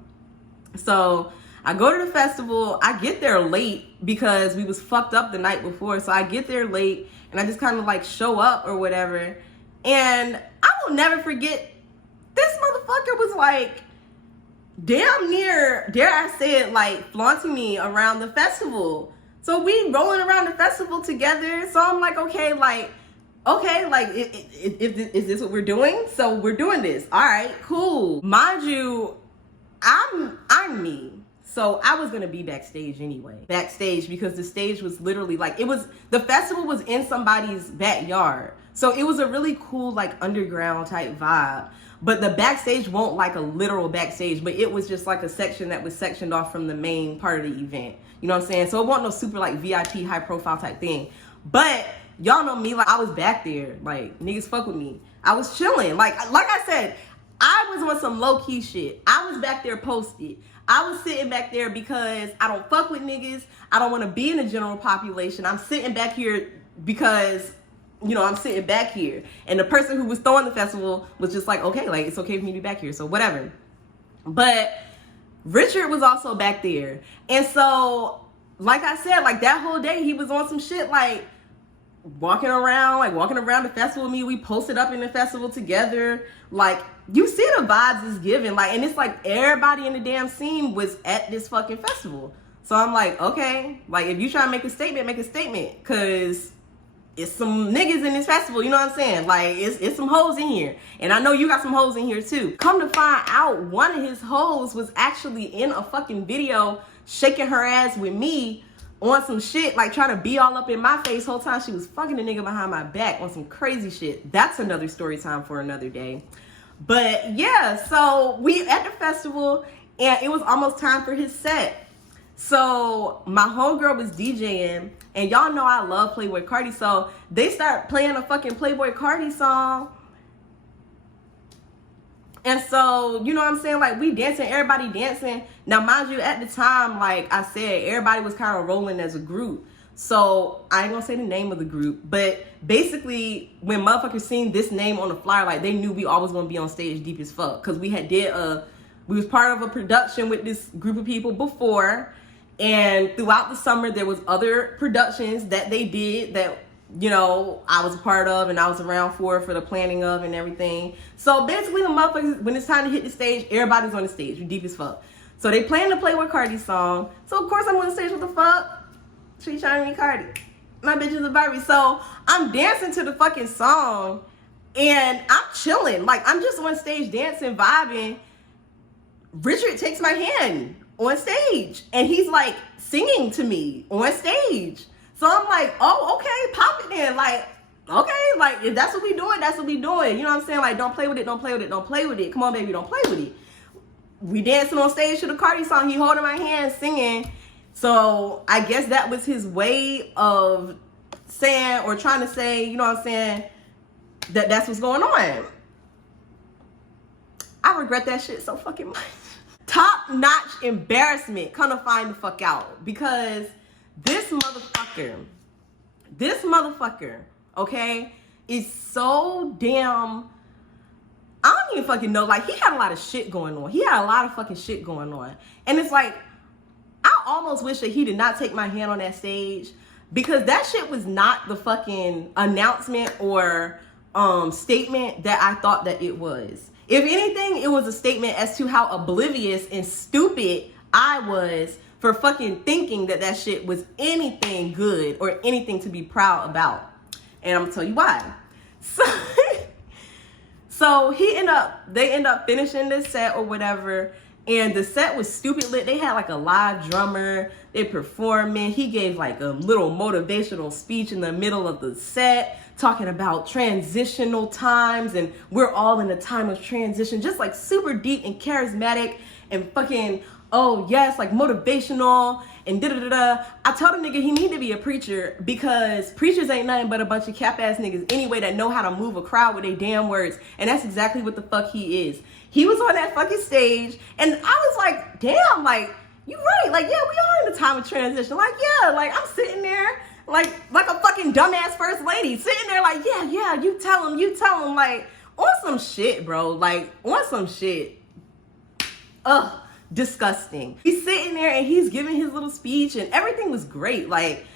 So I go to the festival. I get there late because we was fucked up the night before. So I get there late and I just kind of like show up or whatever. And I will never forget, this motherfucker was like damn near, dare I say it, like flaunting me around the festival. So we rolling around the festival together. So I'm like, okay, like, is this what we're doing? So we're doing this. All right, cool. Mind you, I'm me. So I was gonna be backstage anyway. Backstage because the stage was literally like, the festival was in somebody's backyard. So it was a really cool like underground type vibe. But the backstage won't like a literal backstage, but it was just like a section that was sectioned off from the main part of the event. You know what I'm saying? So it wasn't no super like VIP high profile type thing. But y'all know me, like I was back there, like niggas fuck with me. I was chilling. Like I said, I was on some low key shit. I was back there posted. I was sitting back there because I don't fuck with niggas. I don't want to be in the general population. I'm sitting back here because, you know, I'm sitting back here. And the person who was throwing the festival was just like, okay, like it's okay for me to be back here. So whatever. But Richard was also back there. And so, like I said, like that whole day he was on some shit like walking around the festival with me. We posted up in the festival together. Like, you see the vibes is given. Like, and it's like everybody in the damn scene was at this fucking festival. So I'm like, okay, like if you try to make a statement, make a statement. Cause it's some niggas in this festival, you know what I'm saying? Like, it's some hoes in here. And I know you got some hoes in here too. Come to find out, one of his hoes was actually in a fucking video shaking her ass with me on some shit, like trying to be all up in my face whole time she was fucking a nigga behind my back on some crazy shit. That's another story time for another day. But yeah, so we at the festival and it was almost time for his set. So my homegirl was DJing, and y'all know I love Playboi Carti, so they start playing a fucking Playboi Carti song. And so, you know what I'm saying? Like, we dancing, everybody dancing. Now, mind you, at the time, like I said, everybody was kind of rolling as a group. So, I ain't gonna say the name of the group, but basically, when motherfuckers seen this name on the flyer, like, they knew we always gonna be on stage deep as fuck. Because we was part of a production with this group of people before. And throughout the summer, there was other productions that they did that, you know, I was a part of and I was around for the planning of and everything. So basically the motherfuckers, when it's time to hit the stage, everybody's on the stage. We're deep as fuck. So they playing the Playboi Carti song. So of course I'm on the stage, what the fuck? She trying to be Cardi. My bitch is a Barbie. So I'm dancing to the fucking song and I'm chilling. Like, I'm just on stage dancing, vibing. Richard takes my hand on stage and he's like singing to me on stage. So I'm like, oh, okay, pop it then. Like, okay, like if that's what we doing, that's what we doing. You know what I'm saying? Like, don't play with it, don't play with it, don't play with it. Come on, baby, don't play with it. We dancing on stage to the Cardi song. He holding my hand, singing. So I guess that was his way of saying or trying to say, you know what I'm saying, that that's what's going on. I regret that shit so fucking much. Top-notch embarrassment. Come to find the fuck out. Because this motherfucker, okay, is so damn, I don't even fucking know. Like, he had a lot of shit going on. He had a lot of fucking shit going on. And it's like, I almost wish that he did not take my hand on that stage, because that shit was not the fucking announcement or statement that I thought that it was. If anything, it was a statement as to how oblivious and stupid I was for fucking thinking that that shit was anything good or anything to be proud about. And I'm gonna tell you why. So they end up finishing this set or whatever, and the set was stupid lit. They had like a live drummer, they performing. He gave like a little motivational speech in the middle of the set, talking about transitional times, and we're all in a time of transition, just like super deep and charismatic and fucking, oh yes, like motivational and da-da-da-da. I told a nigga he need to be a preacher, because preachers ain't nothing but a bunch of cap ass niggas anyway that know how to move a crowd with their damn words. And that's exactly what the fuck he is. He was on that fucking stage and I was like, damn, like, You right. Like, yeah, we are in a time of transition. Like, yeah, like I'm sitting there like a fucking dumbass first lady. Sitting there like, yeah, you tell him, like, on some shit, bro. Like, on some shit. Ugh, disgusting. He's sitting there and he's giving his little speech and everything was great. Like,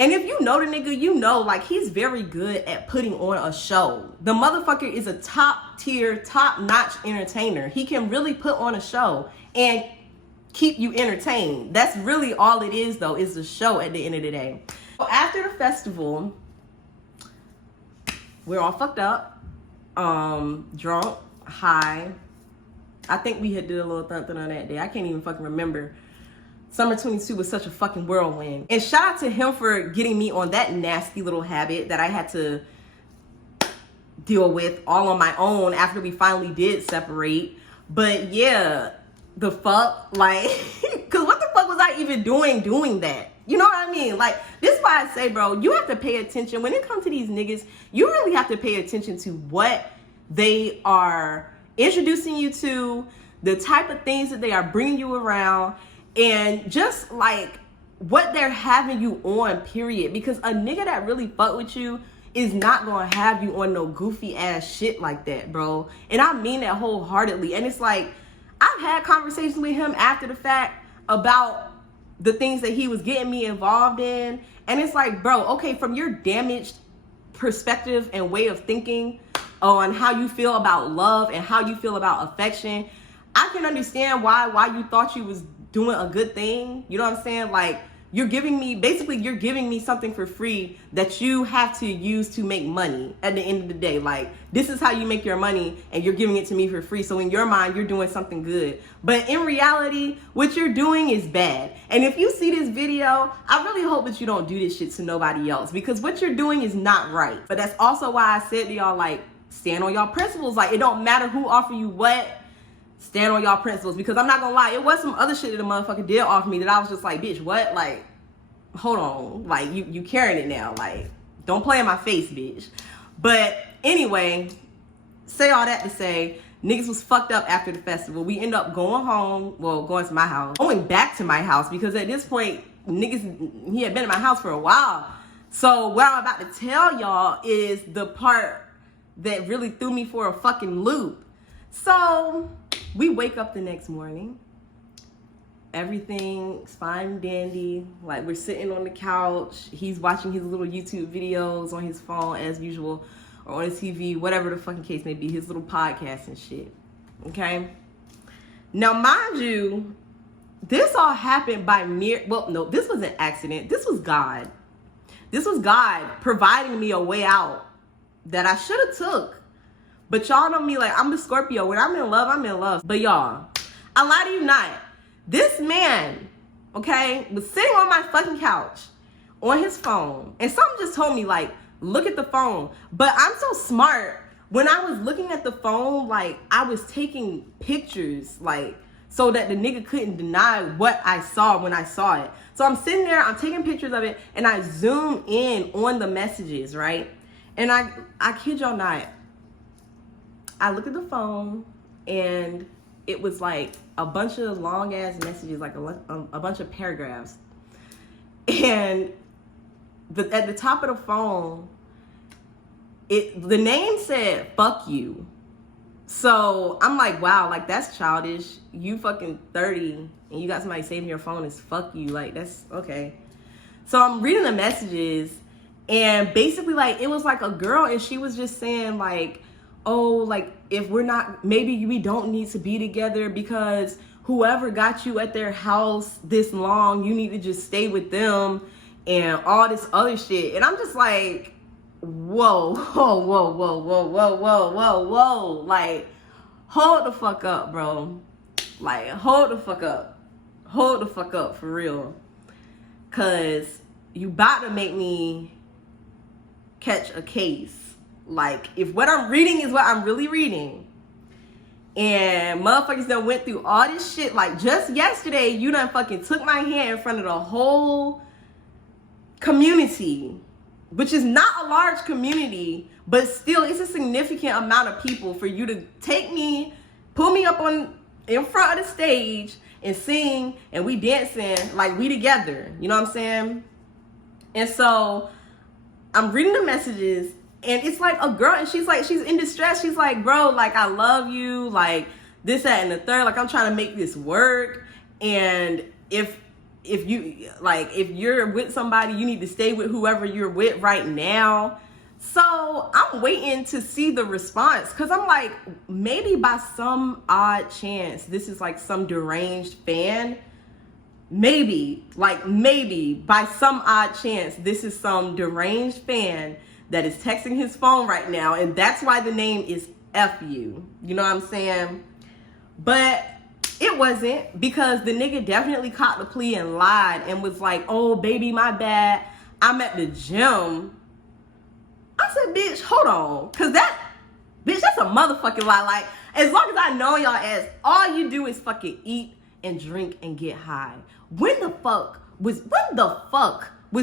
and if you know the nigga, you know, like, he's very good at putting on a show. The motherfucker is a top tier, top notch entertainer. He can really put on a show and keep you entertained. That's really all it is, though, is the show at the end of the day. So after the festival, we're all fucked up, drunk, high. I think we had did a little something on that day. I can't even fucking remember. Summer 22 was such a fucking whirlwind. And shout out to him for getting me on that nasty little habit that I had to deal with all on my own after we finally did separate. But yeah, the fuck, like, cause what the fuck was I even doing that? You know what I mean? Like, this is why I say, bro, you have to pay attention. When it comes to these niggas, you really have to pay attention to what they are introducing you to, the type of things that they are bringing you around, and just like what they're having you on, period. Because a nigga that really fuck with you is not gonna have you on no goofy ass shit like that, bro. And I mean that wholeheartedly. And it's like, I've had conversations with him after the fact about the things that he was getting me involved in. And it's like, bro, okay, from your damaged perspective and way of thinking on how you feel about love and how you feel about affection, I can understand why you thought you was doing a good thing. You know what I'm saying? Like, you're giving me something for free that you have to use to make money at the end of the day. Like, this is how you make your money and you're giving it to me for free. So in your mind, you're doing something good. But in reality, what you're doing is bad. And if you see this video, I really hope that you don't do this shit to nobody else, because what you're doing is not right. But that's also why I said to y'all, like, stand on y'all principles. Like, it don't matter who offer you what. Stand on y'all principles, because I'm not gonna lie, it was some other shit that the motherfucker did offer me that I was just like, bitch, what? Like, hold on, like, you carrying it now, like, don't play in my face, bitch. But anyway, say all that to say, niggas was fucked up after the festival. We end up going home, well, going to my house, going back to my house, because at this point, niggas, he had been in my house for a while. So what I'm about to tell y'all is the part that really threw me for a fucking loop. So we wake up the next morning, everything's fine and dandy. Like, we're sitting on the couch, he's watching his little YouTube videos on his phone as usual, or on his TV, whatever the fucking case may be, his little podcast and shit, okay? Now, mind you, this all happened by this was an accident. This was God. This was God providing me a way out that I should have took. But y'all know me, like, I'm the Scorpio. When I'm in love, I'm in love. But y'all, I lie to you not. This man, okay, was sitting on my fucking couch on his phone. And something just told me, like, look at the phone. But I'm so smart. When I was looking at the phone, like, I was taking pictures, like, so that the nigga couldn't deny what I saw when I saw it. So I'm sitting there, I'm taking pictures of it, and I zoom in on the messages, right? And I kid y'all not, I look at the phone and it was like a bunch of long ass messages, like a bunch of paragraphs. And at the top of the phone, the name said, fuck you. So I'm like, wow, like, that's childish. You fucking 30 and you got somebody saving your phone as fuck you. Like, that's okay. So I'm reading the messages, and basically, like, it was like a girl, and she was just saying, like, oh, like, if we're not, maybe we don't need to be together because whoever got you at their house this long, you need to just stay with them and all this other shit. And I'm just like, whoa, like, hold the fuck up, bro. Like, hold the fuck up for real, cause you about to make me catch a case. Like, if what I'm reading is what I'm really reading, and motherfuckers done went through all this shit, like, just yesterday, you done fucking took my hand in front of the whole community, which is not a large community, but still, it's a significant amount of people for you to take me, pull me up in front of the stage, and sing and we dancing like we together. You know what I'm saying? And so I'm reading the messages and it's like a girl and she's in distress. She's like, bro, like I love you, like this, that, and the third. Like I'm trying to make this work. And if you're with somebody, you need to stay with whoever you're with right now. So I'm waiting to see the response because I'm like, maybe by some odd chance, this is like some deranged fan. Maybe by some odd chance, this is some deranged fan that is texting his phone right now. And that's why the name is F you. You know what I'm saying? But it wasn't, because the nigga definitely caught the plea and lied and was like, oh, baby, my bad. I'm at the gym. I said, bitch, hold on. Because that's a motherfucking lie. Like, as long as I know y'all ass, all you do is fucking eat and drink and get high. When the fuck was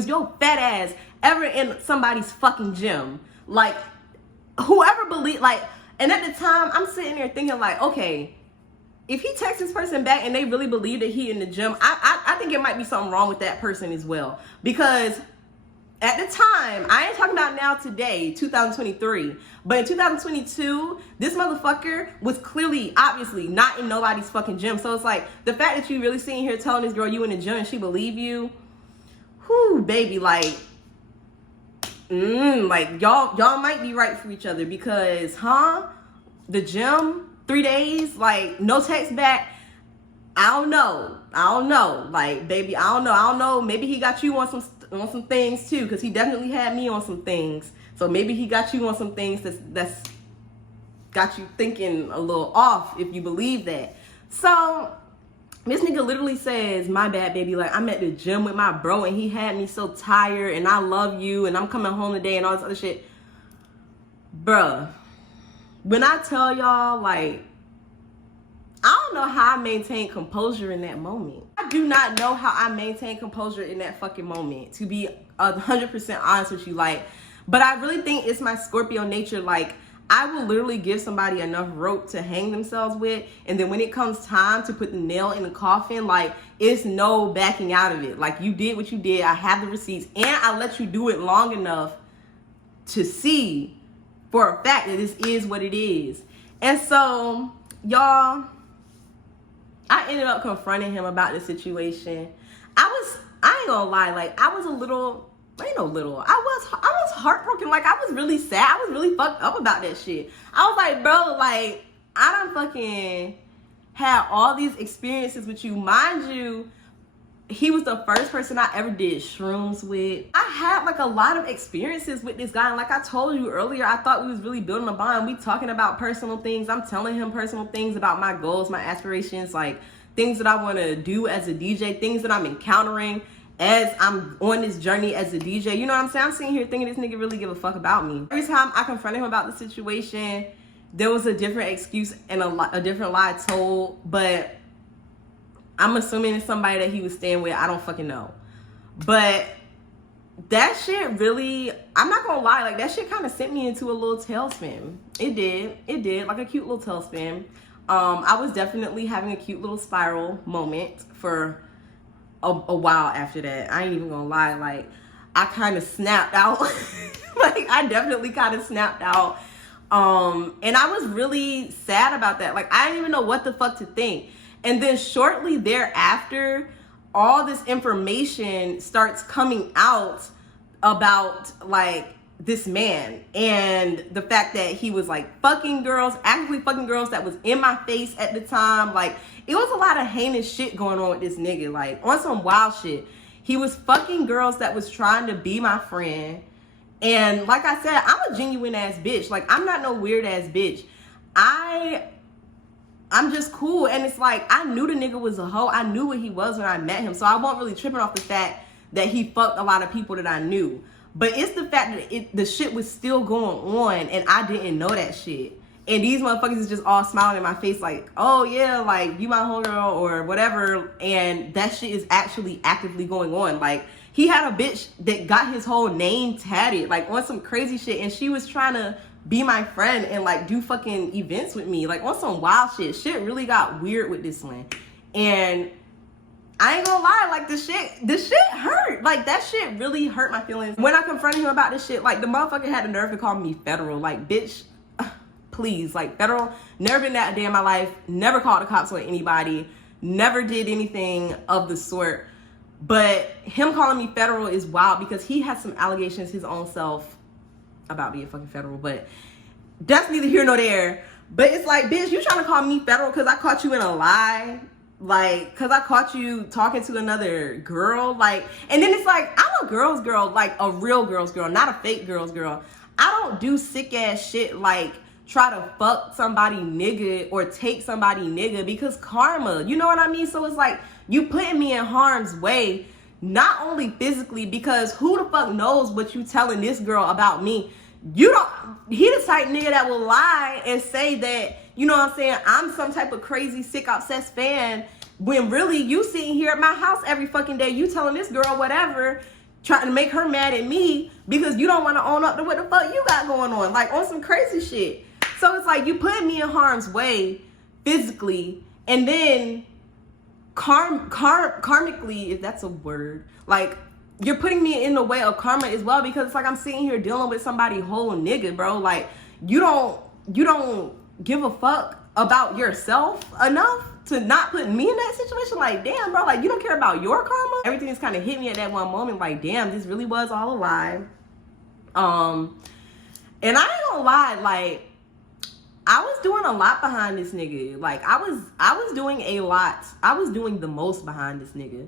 your fat ass ever in somebody's fucking gym? Like, whoever believed, like, and at the time, I'm sitting there thinking like, okay, if he texts this person back and they really believe that he in the gym, I think it might be something wrong with that person as well. Because at the time, I ain't talking about now today, 2023, but in 2022, this motherfucker was clearly, obviously, not in nobody's fucking gym. So it's like, the fact that you really sitting here telling this girl you in the gym and she believe you, whoo, baby, like y'all might be right for each other because, the gym, 3 days, like no text back. I don't know. Like, baby, I don't know. Maybe he got you on some things too, because he definitely had me on some things. So maybe he got you on some things that's got you thinking a little off, if you believe that. So this nigga literally says, my bad, baby, like I'm at the gym with my bro and he had me so tired and I love you and I'm coming home today and all this other shit. Bruh, when I tell y'all, like, I don't know how I maintain composure in that moment. I do not know how I maintain composure in that fucking moment, to be 100% honest with you. Like, but I really think it's my Scorpio nature. Like, I will literally give somebody enough rope to hang themselves with, and then when it comes time to put the nail in the coffin, like, it's no backing out of it. Like, you did what you did. I have the receipts, and I let you do it long enough to see for a fact that this is what it is. And so, y'all, I ended up confronting him about the situation. I ain't gonna lie, like, I was heartbroken. Like, I was really sad. I was really fucked up about that shit. I was like, bro, like, I done fucking had all these experiences with you. Mind you, he was the first person I ever did shrooms with. I had like a lot of experiences with this guy. And like I told you earlier, I thought we was really building a bond. We talking about personal things. I'm telling him personal things about my goals, my aspirations, like things that I want to do as a DJ, things that I'm encountering as I'm on this journey as a DJ. You know what I'm saying? I'm sitting here thinking this nigga really give a fuck about me. Every time I confronted him about the situation, there was a different excuse and a different lie told, but I'm assuming it's somebody that he was staying with. I don't fucking know. But that shit really, I'm not gonna lie, like that shit kind of sent me into a little tailspin. It did, like a cute little tailspin. I was definitely having a cute little spiral moment for a while after that. I ain't even gonna lie, like I kind of snapped out. Like I definitely kind of snapped out. And I was really sad about that. Like I didn't even know what the fuck to think. And then shortly thereafter, all this information starts coming out about like this man and the fact that he was like fucking girls, actively fucking girls that was in my face at the time. Like it was a lot of heinous shit going on with this nigga, like on some wild shit. He was fucking girls that was trying to be my friend. And like I said, I'm a genuine ass bitch. Like I'm not no weird ass bitch. I'm just cool. And it's like, I knew the nigga was a hoe. I knew what he was when I met him. So I wasn't really tripping off the fact that he fucked a lot of people that I knew. But it's the fact that the shit was still going on and I didn't know that shit. And these motherfuckers is just all smiling in my face like, oh yeah, like you my homegirl or whatever. And that shit is actually actively going on. Like he had a bitch that got his whole name tatted like on some crazy shit. And she was trying to be my friend and like do fucking events with me, like on some wild shit. Shit really got weird with this one. And I ain't gonna lie, like this shit hurt. Like that shit really hurt my feelings. When I confronted him about this shit, like the motherfucker had the nerve to call me federal. Like, bitch, please, like federal, never been that day in my life, never called the cops on anybody, never did anything of the sort. But him calling me federal is wild because he has some allegations his own self about being fucking federal, but that's neither here nor there. But it's like, bitch, you trying to call me federal because I caught you in a lie? Like, because I caught you talking to another girl? Like, and then it's like, I'm a girl's girl, like a real girl's girl, not a fake girl's girl. I don't do sick ass shit like try to fuck somebody nigga or take somebody nigga because karma, you know what I mean? So it's like, you putting me in harm's way, not only physically, because who the fuck knows what you telling this girl about me? You don't, he the type nigga that will lie and say that, you know what I'm saying, I'm some type of crazy, sick, obsessed fan, when really you sitting here at my house every fucking day, you telling this girl whatever, trying to make her mad at me because you don't want to own up to what the fuck you got going on, like on some crazy shit. So it's like, you putting me in harm's way physically, and then karmically, if that's a word, like, you're putting me in the way of karma as well, because it's like I'm sitting here dealing with somebody whole nigga, bro. Like, you don't give a fuck about yourself enough to not put me in that situation. Like, damn, bro, like, you don't care about your karma? Everything just kind of hit me at that one moment, like, damn, this really was all a lie. And I ain't gonna lie, like, I was doing a lot behind this nigga. Like, I was doing a lot. I was doing the most behind this nigga.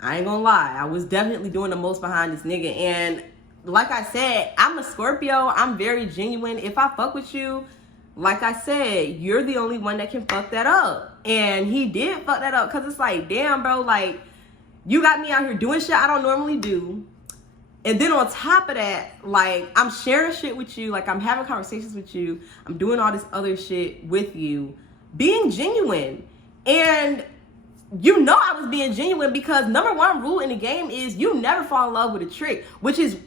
I ain't gonna lie. I was definitely doing the most behind this nigga. And like I said, I'm a Scorpio. I'm very genuine. If I fuck with you, like I said, you're the only one that can fuck that up. And he did fuck that up, because it's like, damn, bro, like, you got me out here doing shit I don't normally do. And then on top of that, like, I'm sharing shit with you. Like, I'm having conversations with you. I'm doing all this other shit with you. Being genuine. And you know I was being genuine because number one rule in the game is you never fall in love with a trick. Which is,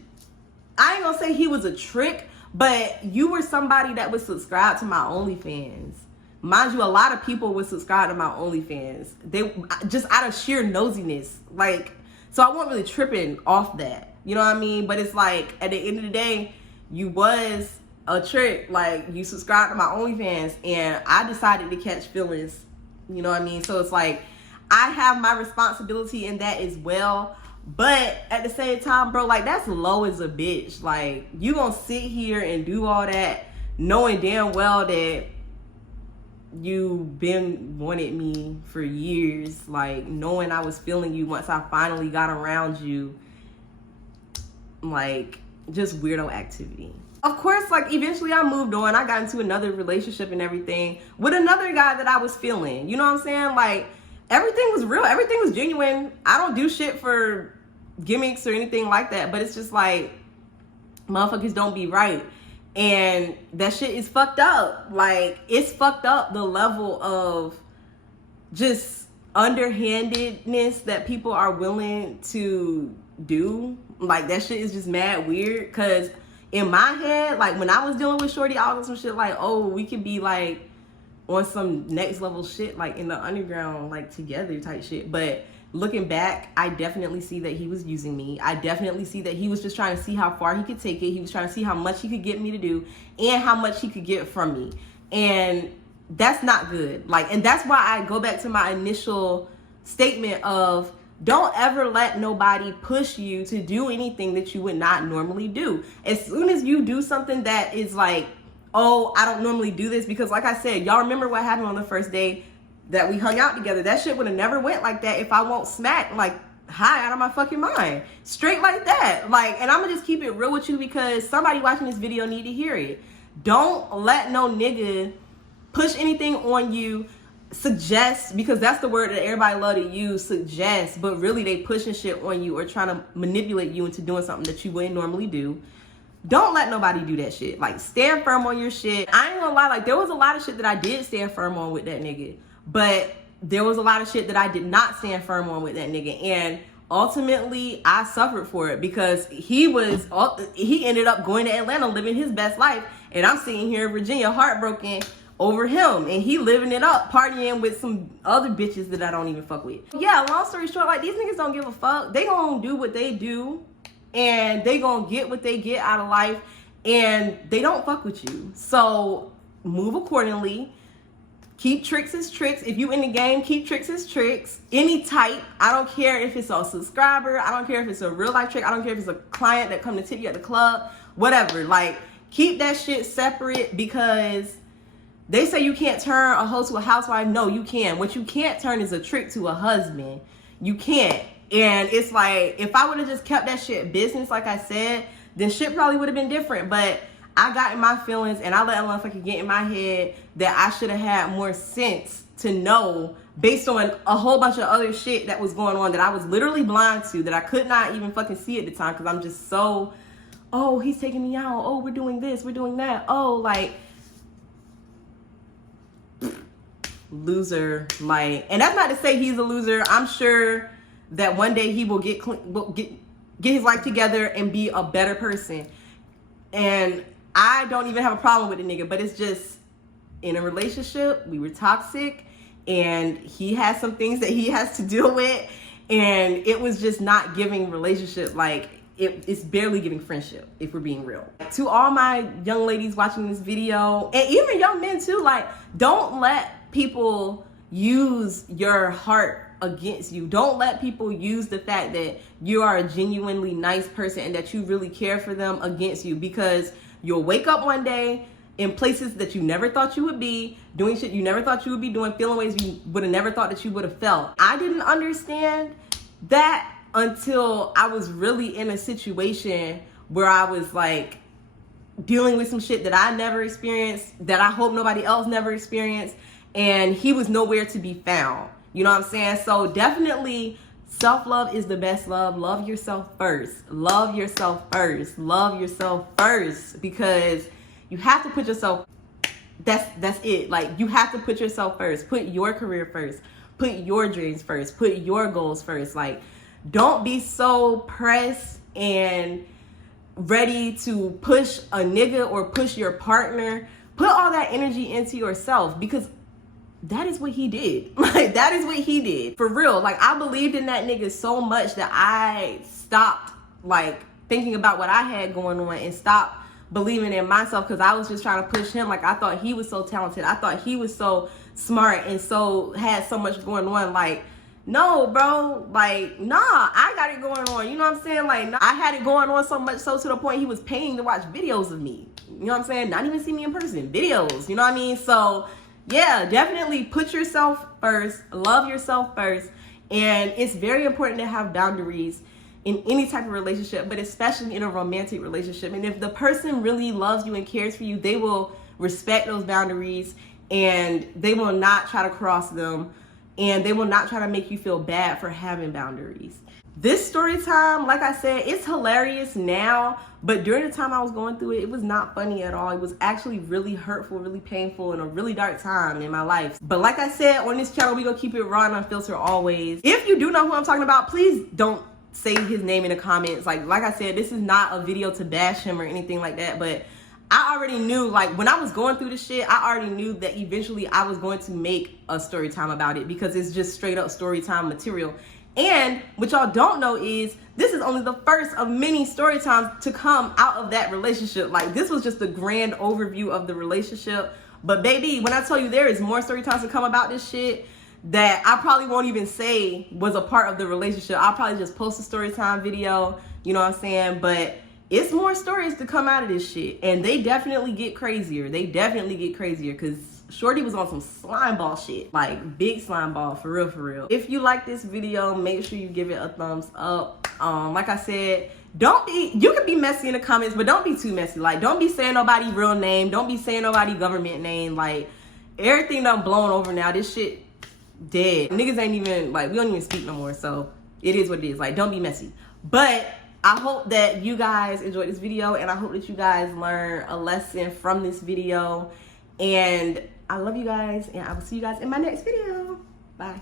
I ain't gonna say he was a trick, but you were somebody that would subscribe to my OnlyFans. Mind you, a lot of people would subscribe to my OnlyFans. They just out of sheer nosiness. Like, so I wasn't really tripping off that. You know what I mean? But it's like, at the end of the day, you was a trick. Like, you subscribed to my OnlyFans, and I decided to catch feelings. You know what I mean? So it's like, I have my responsibility in that as well. But at the same time, bro, like, that's low as a bitch. Like, you gonna sit here and do all that knowing damn well that you been wanted me for years. Like, knowing I was feeling you once I finally got around you. Like, just weirdo activity. Of course, like, eventually I moved on. I got into another relationship and everything with another guy that I was feeling. You know what I'm saying? Like, everything was real. Everything was genuine. I don't do shit for gimmicks or anything like that. But it's just like, motherfuckers don't be right. And that shit is fucked up. Like, it's fucked up, the level of just underhandedness that people are willing to do. Like, that shit is just mad weird. Because in my head, like, when I was dealing with shorty, I was on some shit like, oh, we could be like on some next level shit, like in the underground, like together type shit. But looking back, I definitely see that he was using me. I definitely see that he was just trying to see how far he could take it. He was trying to see how much he could get me to do and how much he could get from me. And that's not good. Like, and that's why I go back to my initial statement of, don't ever let nobody push you to do anything that you would not normally do. As soon as you do something that is like, oh, I don't normally do this, because like I said, y'all remember what happened on the first day that we hung out together. That shit would have never went like that if I won't smack like high out of my fucking mind. Straight like that. Like, and I'm gonna just keep it real with you because somebody watching this video need to hear it. Don't let no nigga push anything on you, suggest, because that's the word that everybody love to use, suggest, but really they pushing shit on you or trying to manipulate you into doing something that you wouldn't normally do. Don't let nobody do that shit. Like, stand firm on your shit. I ain't gonna lie, like, there was a lot of shit that I did stand firm on with that nigga, but there was a lot of shit that I did not stand firm on with that nigga, and ultimately I suffered for it because he ended up going to Atlanta living his best life, and I'm sitting here in Virginia heartbroken over him, and he living it up, partying with some other bitches that I don't even fuck with. Yeah, long story short, like, these niggas don't give a fuck. They gonna do what they do, and they gonna get what they get out of life, and they don't fuck with you. So move accordingly. Keep tricks as tricks. If you in the game, keep tricks as tricks. Any type. I don't care if it's a subscriber. I don't care if it's a real life trick. I don't care if it's a client that come to tip you at the club. Whatever. Like, keep that shit separate, because they say you can't turn a hoe to a housewife. No, you can. What you can't turn is a trick to a husband. You can't. And it's like, if I would have just kept that shit business, like I said, then shit probably would have been different. But I got in my feelings, and I let a motherfucker get in my head that I should have had more sense to know, based on a whole bunch of other shit that was going on that I was literally blind to, that I could not even fucking see at the time, because I'm just so, oh, he's taking me out. Oh, we're doing this, we're doing that. Oh, like, loser. Like, and that's not to say he's a loser. I'm sure that one day he will get his life together and be a better person. And I don't even have a problem with the nigga, but it's just, in a relationship, we were toxic, and he has some things that he has to deal with, and it was just not giving relationship. Like, it's barely giving friendship, if we're being real. To all my young ladies watching this video, and even young men too, like, don't let people use your heart against you. Don't let people use the fact that you are a genuinely nice person and that you really care for them against you, because you'll wake up one day in places that you never thought you would be, doing shit you never thought you would be doing, feeling ways you would have never thought that you would have felt. I didn't understand that until I was really in a situation where I was like dealing with some shit that I never experienced, that I hope nobody else never experienced, and he was nowhere to be found. You know what I'm saying? So definitely, self-love is the best love. Love yourself first. Love yourself first. Love yourself first, because you have to put yourself, that's it. Like, you have to put yourself first. Put your career first. Put your dreams first. Put your goals first. Like, don't be so pressed and ready to push a nigga or push your partner. Put all that energy into yourself, because that is what he did. Like, that is what he did. For real. Like, I believed in that nigga so much that I stopped, like, thinking about what I had going on and stopped believing in myself, because I was just trying to push him. Like, I thought he was so talented. I thought he was so smart and so had so much going on. Like, no, bro. Like, nah, I got it going on. You know what I'm saying? Like, nah, I had it going on so much so to the point he was paying to watch videos of me. You know what I'm saying? Not even see me in person. Videos. You know what I mean? So, yeah, definitely put yourself first. Love yourself first. And it's very important to have boundaries in any type of relationship, but especially in a romantic relationship. And if the person really loves you and cares for you, they will respect those boundaries, and they will not try to cross them, and they will not try to make you feel bad for having boundaries. This story time, like I said, it's hilarious now, but during the time I was going through it, it was not funny at all. It was actually really hurtful, really painful, and a really dark time in my life. But like I said, on this channel, we gonna keep it raw and unfiltered always. If you do know who I'm talking about, please don't say his name in the comments. Like I said, this is not a video to bash him or anything like that, but I already knew, like, when I was going through this shit, I already knew that eventually I was going to make a story time about it, because it's just straight up story time material. And what y'all don't know is this is only the first of many story times to come out of that relationship. Like, this was just the grand overview of the relationship. But baby, when I tell you there is more story times to come about this shit that I probably won't even say was a part of the relationship. I'll probably just post a story time video, you know what I'm saying? But it's more stories to come out of this shit, and they definitely get crazier. They definitely get crazier, because Shorty was on some slime ball shit, like big slime ball, for real, for real. If you like this video, make sure you give it a thumbs up. Like I said, you can be messy in the comments, but don't be too messy. Like, don't be saying nobody real name. Don't be saying nobody government name. Like, everything done blown over now. This shit dead. Niggas ain't even, like, we don't even speak no more. So it is what it is. Like, don't be messy. But I hope that you guys enjoyed this video, and I hope that you guys learn a lesson from this video. And I love you guys, and I will see you guys in my next video. Bye.